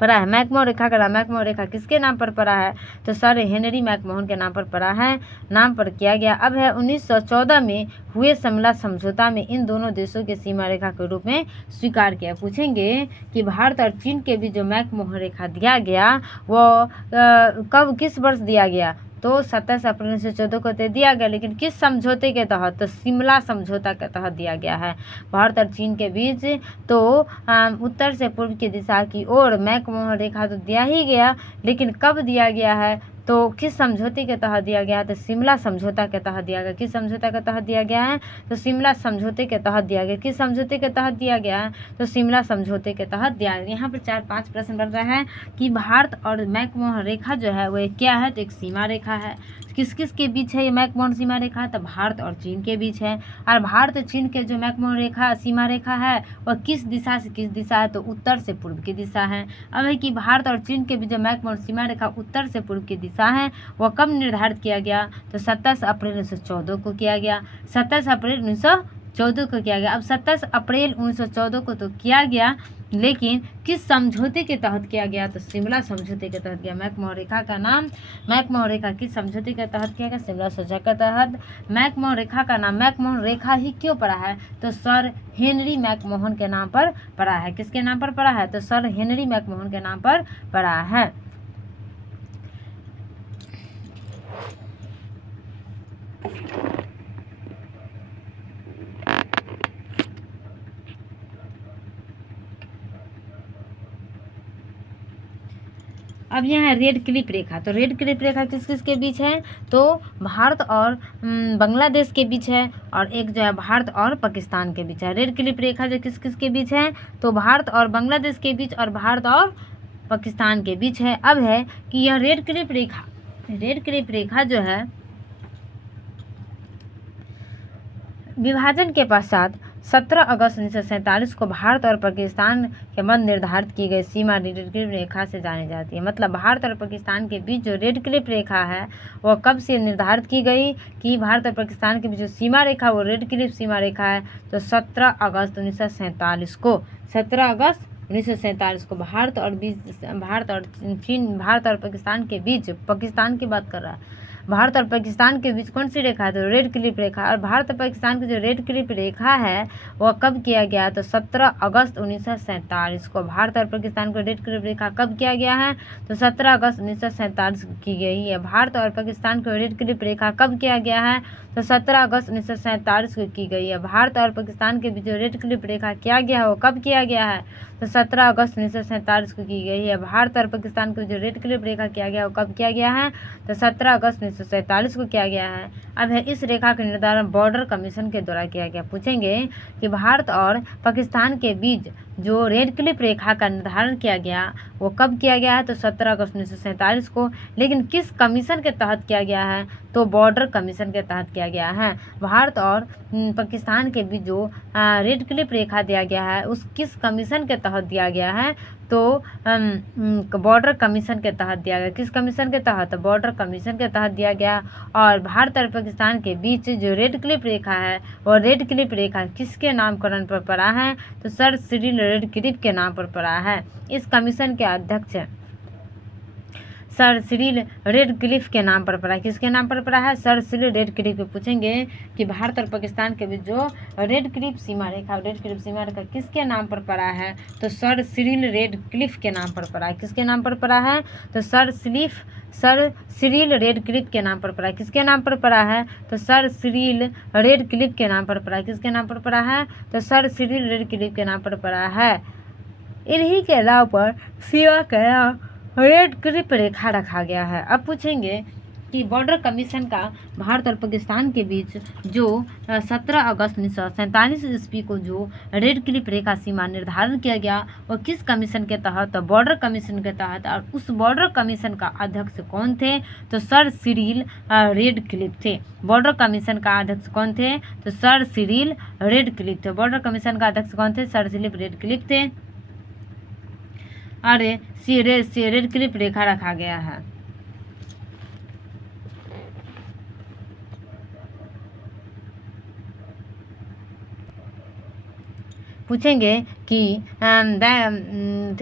पड़ा है। मैकमोहन रेखा का नाम, मैकमोहन रेखा किसके नाम पर पड़ा है, तो सर हेनरी मैकमोहन के नाम पर पड़ा है, नाम पर किया गया। अब है 1914 में हुए शिमला समझौता में इन दोनों देशों के सीमा रेखा के रूप में स्वीकार किया। पूछेंगे कि भारत और चीन के बीच जो मैकमोहन रेखा दिया गया वो कब, किस वर्ष दिया गया, तो 27 अप्रैल 1914 को दिया गया, लेकिन किस समझौते के तहत, तो शिमला समझौता के तहत दिया गया है भारत और चीन के बीच। तो उत्तर से पूर्व की दिशा की ओर मैकमोहन रेखा तो दिया ही गया, लेकिन कब दिया गया है, तो किस समझौते के तहत दिया गया है, तो शिमला समझौता के तहत दिया गया। किस समझौता के तहत दिया गया है, तो शिमला समझौते के तहत दिया गया। किस समझौते के तहत दिया गया है, तो शिमला समझौते के तहत दिया गया। यहाँ पर 4-5 प्रश्न बन रहा है कि भारत और मैकमोहन रेखा जो है वह क्या है, तो एक सीमा रेखा है। किस किस के बीच है ये मैकमोहन सीमा रेखा, तो भारत और चीन के बीच है। और भारत और चीन के जो मैकमोहन रेखा सीमा रेखा है वह किस दिशा से किस दिशा है, तो उत्तर से पूर्व की दिशा है। अब है कि भारत और चीन के बीच जो मैकमोहन सीमा रेखा उत्तर से पूर्व की दिशा है वह कब निर्धारित किया गया, तो 27 अप्रैल 1914 को किया गया। 27 अप्रैल 1914 को किया गया। अब 27 अप्रैल 1914 को तो किया गया, लेकिन किस समझौते के तहत किया गया, तो शिमला समझौते के तहत किया। मैकमोहन रेखा का नाम, मैकमोहन रेखा किस समझौते के तहत किया गया, शिमला समझौते के तहत। मैकमोहन रेखा का नाम मैकमोहन रेखा ही क्यों पड़ा है, तो सर हेनरी मैकमोहन के नाम पर पड़ा है। किसके नाम पर पड़ा है, तो सर हेनरी मैकमोहन के नाम पर पड़ा है। अब यह है रेड क्लिप रेखा। तो रेड क्लिप रेखा किस किस के बीच है, तो भारत और बांग्लादेश के बीच है, और एक जो है भारत और पाकिस्तान के बीच है। रेड क्लिप रेखा जो किस किस के बीच है, तो भारत और बांग्लादेश के बीच और भारत और पाकिस्तान के बीच है। अब है कि यह रेड क्लिप रेखा जो है विभाजन के पश्चात 17 अगस्त 1947 को भारत और पाकिस्तान के मध्य निर्धारित की गई सीमा रेड क्लिप रेखा से जानी जाती है। मतलब भारत और पाकिस्तान के बीच जो रेड क्लिप रेखा है वह कब से निर्धारित की गई, कि भारत और पाकिस्तान के बीच जो सीमा रेखा वो रेड क्लिप सीमा रेखा है, तो 17 अगस्त 1947 को, 17 अगस्त 1947 को भारत और पाकिस्तान के बीच, पाकिस्तान की बात कर रहा है, भारत और पाकिस्तान के बीच कौन सी रेखा है, तो रेड क्लिप रेखा। और भारत और पाकिस्तान की जो रेड क्लिप रेखा है वह कब किया गया, तो 17 अगस्त 1947 को। भारत और पाकिस्तान को रेड क्लिप रेखा कब किया गया है, तो 17 अगस्त 1947 की गई है। भारत और पाकिस्तान को रेड क्लिप रेखा कब किया गया है, तो 17 अगस्त 1947 को की गई है। भारत और पाकिस्तान के बीच जो रेड क्लिप रेखा किया गया है वो कब किया गया है, तो 17 अगस्त 1947 को की गई है। भारत और पाकिस्तान को जो रेड क्लिप रेखा किया गया वो कब किया गया है, तो 17 अगस्त 1947 को किया गया है। अब है इस रेखा का निर्धारण बॉर्डर कमीशन के द्वारा किया गया। पूछेंगे कि भारत और पाकिस्तान के बीच जो रेड क्लिप रेखा का निर्धारण किया गया वो कब किया गया है, तो 17 अगस्त 1947 को, लेकिन किस कमीशन के तहत किया गया है, तो बॉर्डर कमीशन के तहत किया गया है। भारत और पाकिस्तान के बीच जो रेड क्लिप रेखा दिया गया है उस किस कमीशन के तहत दिया गया है, तो बॉर्डर कमीशन के तहत दिया गया। किस कमीशन के तहत? बॉर्डर कमीशन के तहत दिया गया। और भारत और पाकिस्तान के बीच जो रेड क्लिफ रेखा है वो रेड क्लिफ रेखा किसके नामकरण पर पड़ा है? तो सर सिरिल रेडक्लिफ के नाम पर पड़ा है। इस कमीशन के अध्यक्ष सर सिरिल रेडक्लिफ के नाम पर पड़ा है। किसके नाम पर पड़ा है? Sir Cyril Radcliffe. पूछेंगे कि भारत और पाकिस्तान के बीच जो रेडक्लिफ सीमा रेखा किसके नाम पर पड़ा है? तो सर सिरिल रेडक्लिफ के नाम पर पड़ा है। किसके नाम पर पड़ा है? तो सर सिरिल रेडक्लिफ के नाम पर पड़ा है। किसके नाम पर पड़ा है? तो सर सिरिल रेडक्लिफ के नाम पर पड़ा है। किसके नाम पर पड़ा है? तो सर सिरिल रेडक्लिफ के नाम पर पड़ा है। इन्हीं के नाम पर सीमा का नाम रेडक्लिफ रेखा रखा गया है। अब पूछेंगे कि बॉर्डर कमीशन का भारत और पाकिस्तान के बीच जो 17 अगस्त 1947 ईस्वी को जो रेडक्लिफ रेखा सीमा निर्धारण किया गया वो किस कमीशन के तहत? बॉर्डर कमीशन के तहत। और उस बॉर्डर कमीशन का अध्यक्ष कौन थे? तो सर सिरिल रेडक्लिफ थे। बॉर्डर कमीशन का अध्यक्ष कौन थे? तो सर सिरिल रेडक्लिफ थे। बॉर्डर कमीशन का अध्यक्ष कौन थे? सर सिरिल रेडक्लिफ थे। और रेडक्लिफ रेखा रखा गया है। पूछेंगे कि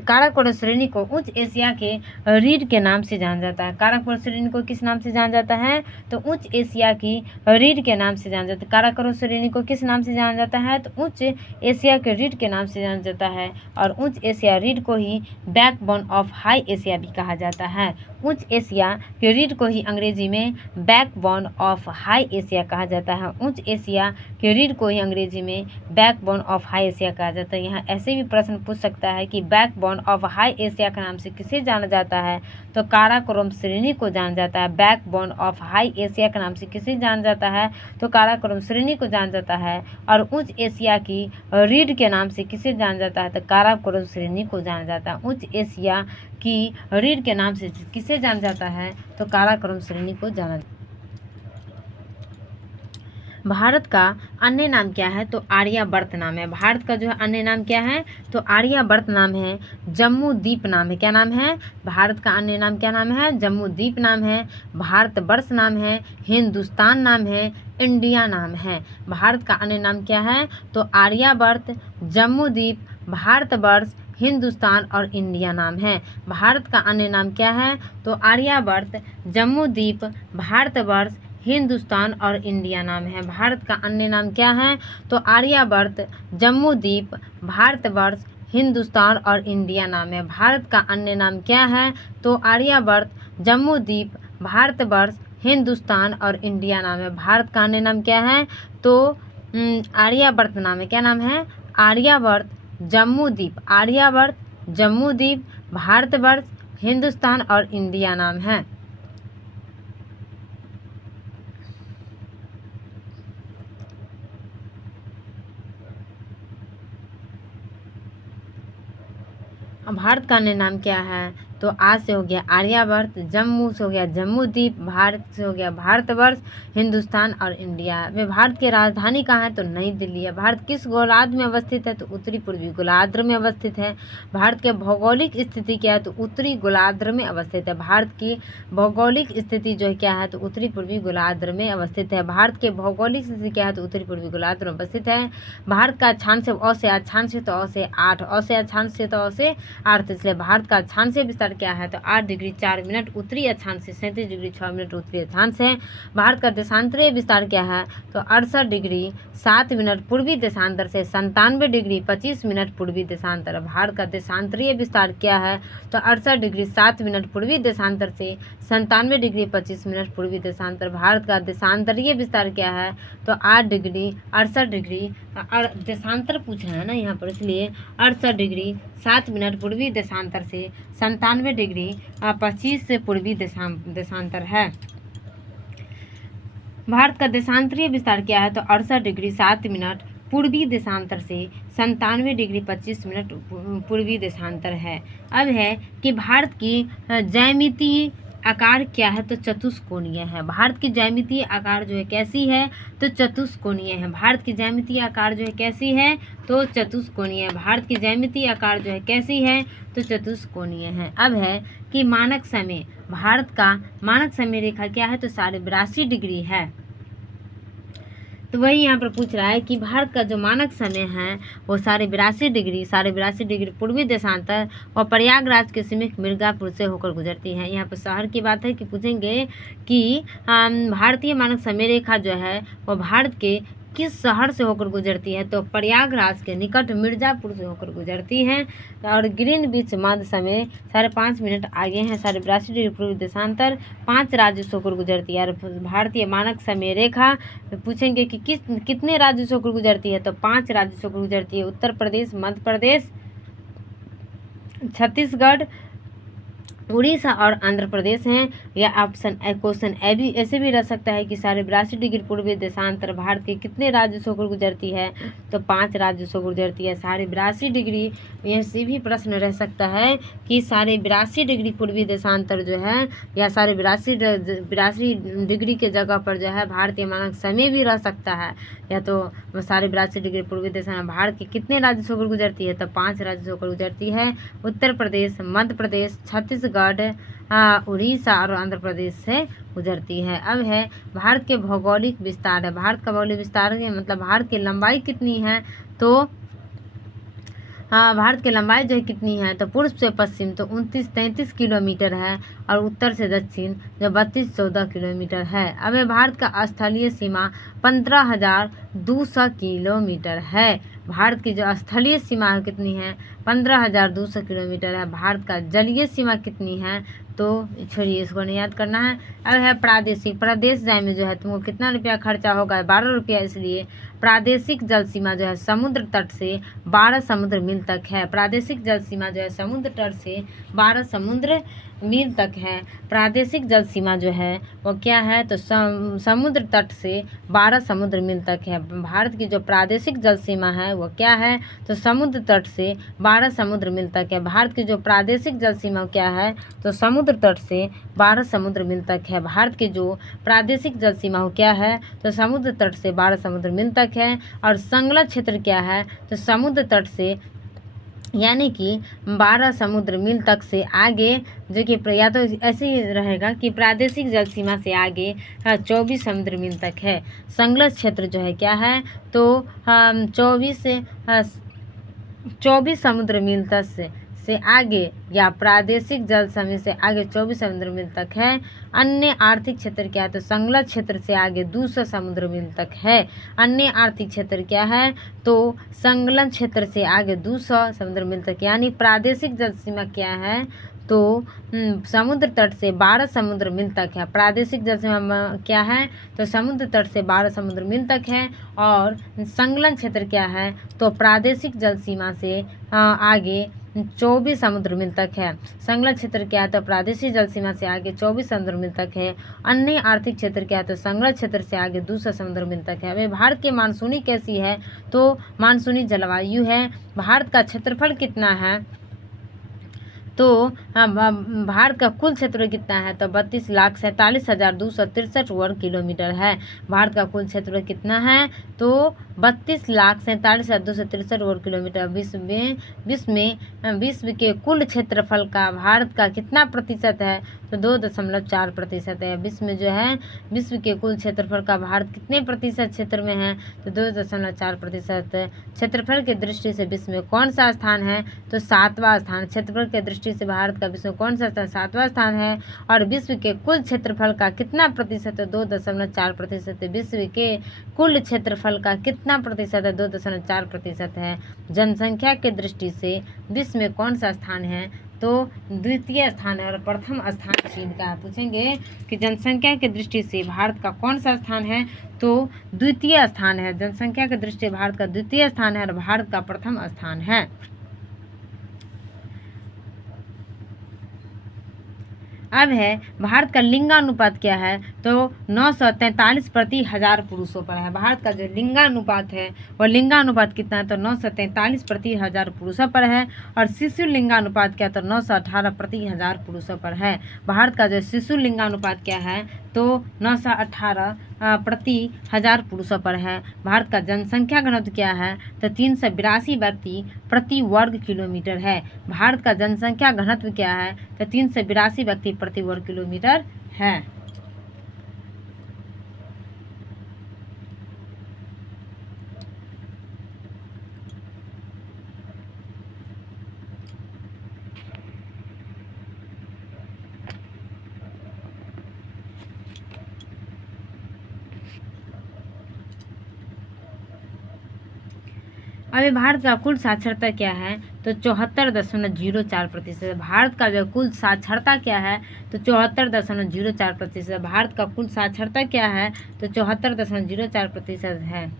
काराकोरम श्रेणी को उच्च एशिया के रीढ़ के नाम से जाना जाता है। काराकोरम श्रेणी को किस नाम से जाना जाता है? तो उच्च एशिया की रीढ़ के नाम से जाना जाता है। काराकोरम श्रेणी को किस नाम से जाना जाता है? तो उच्च एशिया के रीढ़ के नाम से जाना जाता है। और उच्च एशिया रीढ़ को ही बैकबोन ऑफ हाई एशिया भी कहा जाता है। उच्च एशिया के रीढ़ को ही अंग्रेजी में बैकबोन ऑफ हाई एशिया कहा जाता है। उच्च एशिया के रीढ़ को ही अंग्रेजी में बैकबोन ऑफ हाई एशिया कहा जाता है। यहाँ ऐसे भी प्रश्न पूछ सकता है कि बैकबोन ऑफ हाई एशिया के नाम से किसे जाना जाता है? तो काराकोरम श्रेणी को जाना जाता है। बैकबोन ऑफ हाई एशिया के नाम से किसे जाना जाता है? तो काराकोरम श्रेणी को जाना जाता है। और उच्च एशिया की रीढ़ के नाम से किसे जाना जाता है? तो काराकोरम श्रेणी को जाना जाता है। उच्च एशिया की रीढ़ के नाम से किसे जाना जाता है? तो काराकोरम श्रेणी को जाना जाता है। भारत का अन्य नाम क्या है? तो आर्यावर्त नाम है। भारत का जो है अन्य नाम क्या है? तो आर्यावर्त नाम है। जम्मू द्वीप नाम है। क्या नाम है? भारत का अन्य नाम क्या नाम है? जम्मू द्वीप नाम है। भारतवर्ष नाम है। हिंदुस्तान नाम है। इंडिया नाम है। भारत का अन्य नाम क्या है? तो आर्यावर्त, जम्मू द्वीप, भारतवर्ष, हिंदुस्तान और इंडिया नाम है। भारत का अन्य नाम क्या है? तो आर्यावर्त, जम्मू द्वीप, भारतवर्ष, हिंदुस्तान और इंडिया नाम है। भारत का अन्य नाम क्या है? तो आर्यावर्त, जम्मू द्वीप, भारतवर्ष, हिंदुस्तान और इंडिया नाम है। भारत का अन्य नाम क्या है? तो आर्यावर्त, जम्मू द्वीप, भारतवर्ष, हिंदुस्तान और इंडिया नाम है। भारत का अन्य नाम क्या है? तो आर्यावर्त नाम है। क्या नाम है? आर्यावर्त, जम्मू द्वीप, आर्यावर्त, जम्मू द्वीप, भारतवर्ष, हिंदुस्तान और इंडिया नाम है। भारत का अन्य नाम क्या है? तो आज से हो गया आर्यावर्त, जम्मू से हो गया जम्मू द्वीप, भारत से हो गया भारतवर्ष, हिंदुस्तान और इंडिया। वे भारत की राजधानी कहाँ है? तो नई दिल्ली है। भारत किस गोलार्ध में अवस्थित है? तो उत्तरी पूर्वी गोलार्ध में अवस्थित है। भारत के भौगोलिक स्थिति क्या है? तो उत्तरी गोलार्ध में अवस्थित है। भारत की भौगोलिक स्थिति जो है क्या है? तो उत्तरी पूर्वी गोलार्ध में अवस्थित है। भारत के भौगोलिक स्थिति क्या है? तो उत्तरी पूर्वी गोलार्ध में अवस्थित है। भारत का अक्षांश अ से अक्षांश तो अ से 8, अ से अक्षांश तो अ से 8, इसलिए भारत का अक्षांश विस्तार क्या है? तो 8 डिग्री 4 मिनट उत्तरी अक्षांश से 37 डिग्री 6 मिनट उत्तरी अक्षांश है। भारत का देशांतरीय विस्तार क्या है? तो 68 डिग्री 7 मिनट पूर्वी देशांतर से 97 डिग्री 25 मिनट पूर्वी देशांतर। भारत का देशांतरीय विस्तार क्या है? तो 68 डिग्री 7 मिनट पूर्वी देशांतर से 97 डिग्री 25 मिनट पूर्वी देशांतर। भारत का देशांतरीय विस्तार क्या है? तो 8 डिग्री 68 डिग्री देशांतर पूछ रहे हैं ना यहाँ पर, इसलिए 68 डिग्री 7 मिनट पूर्वी देशांतर से 97 डिग्री 25 से पूर्वी देशांतर है। भारत का देशांतरीय विस्तार क्या है? तो 68 डिग्री 7 मिनट पूर्वी देशांतर से 97 डिग्री 25 मिनट पूर्वी देशांतर है। अब है कि भारत की ज्यामितीय आकार क्या है तो चतुष्कोणीय है। भारत की ज्यामितीय आकार जो है कैसी है तो चतुष्कोणीय है। भारत की ज्यामितीय आकार जो है कैसी है तो चतुष्कोणीय है। भारत की ज्यामितीय आकार जो है कैसी है तो चतुष्कोणीय है। अब है कि मानक समय, भारत का मानक समय रेखा क्या है तो 82.5 डिग्री है। तो वही यहाँ पर पूछ रहा है कि भारत का जो मानक समय है वो 82.5 डिग्री पूर्वी देशांतर और प्रयागराज के समीप मिर्ज़ापुर से होकर गुजरती है। यहाँ पर शहर की बात है कि पूछेंगे कि भारतीय मानक समय रेखा जो है वो भारत के किस शहर से होकर गुजरती है तो प्रयागराज के निकट मिर्ज़ापुर से होकर गुजरती है। और ग्रीनविच मध्य समय 5.5 मिनट आगे हैं। 82.5 डिग्री पूर्वी देशांतर 5 राज्यों से होकर गुजरती है। और भारतीय मानक समय रेखा पूछेंगे कि कितने राज्यों से होकर गुजरती है तो 5 राज्यों से होकर गुजरती है। उत्तर प्रदेश, मध्य प्रदेश, छत्तीसगढ़, उड़ीसा और आंध्र प्रदेश हैं। या ऑप्शन क्वेश्चन ए भी ऐसे भी रह सकता है कि 82.5 डिग्री पूर्वी देशांतर भारत के कितने राज्यों से होकर गुजरती है तो 5 राज्यों से गुजरती है। 82.5 डिग्री ऐसे भी प्रश्न रह सकता है कि 82.5 डिग्री पूर्वी देशांतर जो है या 82.5 डिग्री के जगह पर जो है भारतीय मानक समय भी रह सकता है। या तो 82.5 डिग्री पूर्वी देशांतर भारत के कितने राज्यों से होकर गुजरती है तो 5 राज्यों से होकर गुजरती है। उत्तर प्रदेश, मध्य प्रदेश, छत्तीसगढ़, उड़ीसा और आंध्र प्रदेश से गुजरती है। अब है भारत के भौगोलिक विस्तार है। भारत का भौगोलिक विस्तार मतलब भारत की लंबाई कितनी है तो भारत की लंबाई जो है कितनी है तो पूर्व से पश्चिम तो 29-33 किलोमीटर है और उत्तर से दक्षिण जो 32-14 किलोमीटर है। अब भारत का स्थलीय सीमा 15,200 किलोमीटर है। भारत की जो स्थलीय सीमा है कितनी है 15,200 किलोमीटर है। भारत का जलीय सीमा कितनी है तो छोड़िए, इसको नहीं याद करना है। अब है प्रादेशिक, प्रदेश जाए में जो है तुमको कितना रुपया खर्चा होगा 12 रुपया। इसलिए प्रादेशिक जल सीमा जो है समुद्र तट से 12 समुद्र मील तक है। प्रादेशिक जल सीमा जो है समुद्र तट से 12 समुद्र मील तक है। प्रादेशिक जल सीमा जो है वो क्या है तो समुद्र तट से 12 समुद्र मील तक है। भारत की जो प्रादेशिक जल सीमा है वो क्या है तो समुद्र तट से 12 समुद्र मील तक है। भारत की जो प्रादेशिक जल सीमा क्या है तो समुद्र तट से 12 समुद्र मील तक है। भारत की जो प्रादेशिक जल सीमा क्या है तो समुद्र तट से 12 समुद्र मील तक है। और संलग्न क्षेत्र क्या है तो समुद्र तट से यानी कि 12 समुद्र मील तक से आगे जो कि या तो ऐसे ही रहेगा कि प्रादेशिक जल सीमा से आगे 24 समुद्र मील तक है। संलग्न क्षेत्र जो है क्या है तो 24 समुद्र मील तक से आगे या प्रादेशिक जल सीमा से आगे 24 समुद्र मील तक है। अन्य आर्थिक क्षेत्र क्या है तो संलग्न क्षेत्र से आगे 200 समुद्र मील तक है। अन्य आर्थिक क्षेत्र क्या है तो संलग्न क्षेत्र से आगे 200 समुद्र मील तक। यानी प्रादेशिक जल सीमा क्या है तो समुद्र तट से 12 समुद्र मील तक है। प्रादेशिक जल सीमा क्या है तो समुद्र तट से 12 समुद्र मील तक है। और संलग्न क्षेत्र क्या है तो प्रादेशिक जल सीमा से आगे 24 समुद्र मील तक है। संलग्न क्षेत्र क्या है तो प्रादेशिक जल सीमा से आगे 24 समुद्र मील तक है। अन्य आर्थिक क्षेत्र क्या है तो संलग्न क्षेत्र से आगे 200 समुद्र मील तक है। अब भारत की मानसूनी कैसी है तो मानसूनी जलवायु है। भारत का क्षेत्रफल कितना है तो भारत का कुल क्षेत्र कितना है तो 32,47,263 वर्ग किलोमीटर है। भारत का कुल क्षेत्र कितना है तो 32,47,263 वर्ग किलोमीटर। विश्व के कुल क्षेत्रफल का भारत का कितना प्रतिशत है तो 2.4% है। विश्व में जो है विश्व के कुल क्षेत्रफल का भारत कितने प्रतिशत क्षेत्र में है तो 2.4%। क्षेत्रफल की दृष्टि से विश्व में कौन सा स्थान है तो 7वां स्थान। क्षेत्रफल की दृष्टि से भारत का विश्व में कौन सा स्थान 7वां स्थान है। और विश्व के कुल क्षेत्रफल का कितना प्रतिशत है 2.4%। विश्व के कुल क्षेत्रफल का कितना प्रतिशत है 2.4% है। जनसंख्या की दृष्टि से विश्व में कौन सा स्थान है तो द्वितीय स्थान है। और प्रथम स्थान चीन का है। पूछेंगे कि जनसंख्या की दृष्टि से भारत का कौन सा स्थान है तो द्वितीय स्थान है। जनसंख्या की दृष्टि से भारत का द्वितीय स्थान है और भारत का प्रथम स्थान है। अब है भारत का लिंगानुपात क्या है, तो 943 प्रति हजार पुरुषों पर है। भारत का जो लिंगानुपात है वो लिंगानुपात कितना है, तो 943 प्रति हजार पुरुषों पर है। और शिशु लिंगानुपात क्या है, तो 918 प्रति हजार पुरुषों पर है। भारत का जो शिशु लिंगानुपात क्या है, तो 918 प्रति हजार पुरुषों पर है। भारत का जनसंख्या घनत्व क्या है, तो 382 व्यक्ति प्रति वर्ग किलोमीटर है। भारत का जनसंख्या घनत्व क्या है, तो 382 व्यक्ति प्रति वर्ग किलोमीटर है। अभी भारत का कुल साक्षरता क्या है, तो 74.04%। भारत का जो कुल साक्षरता क्या है, तो 74.04%। भारत का कुल साक्षरता क्या है, तो 74.04% है।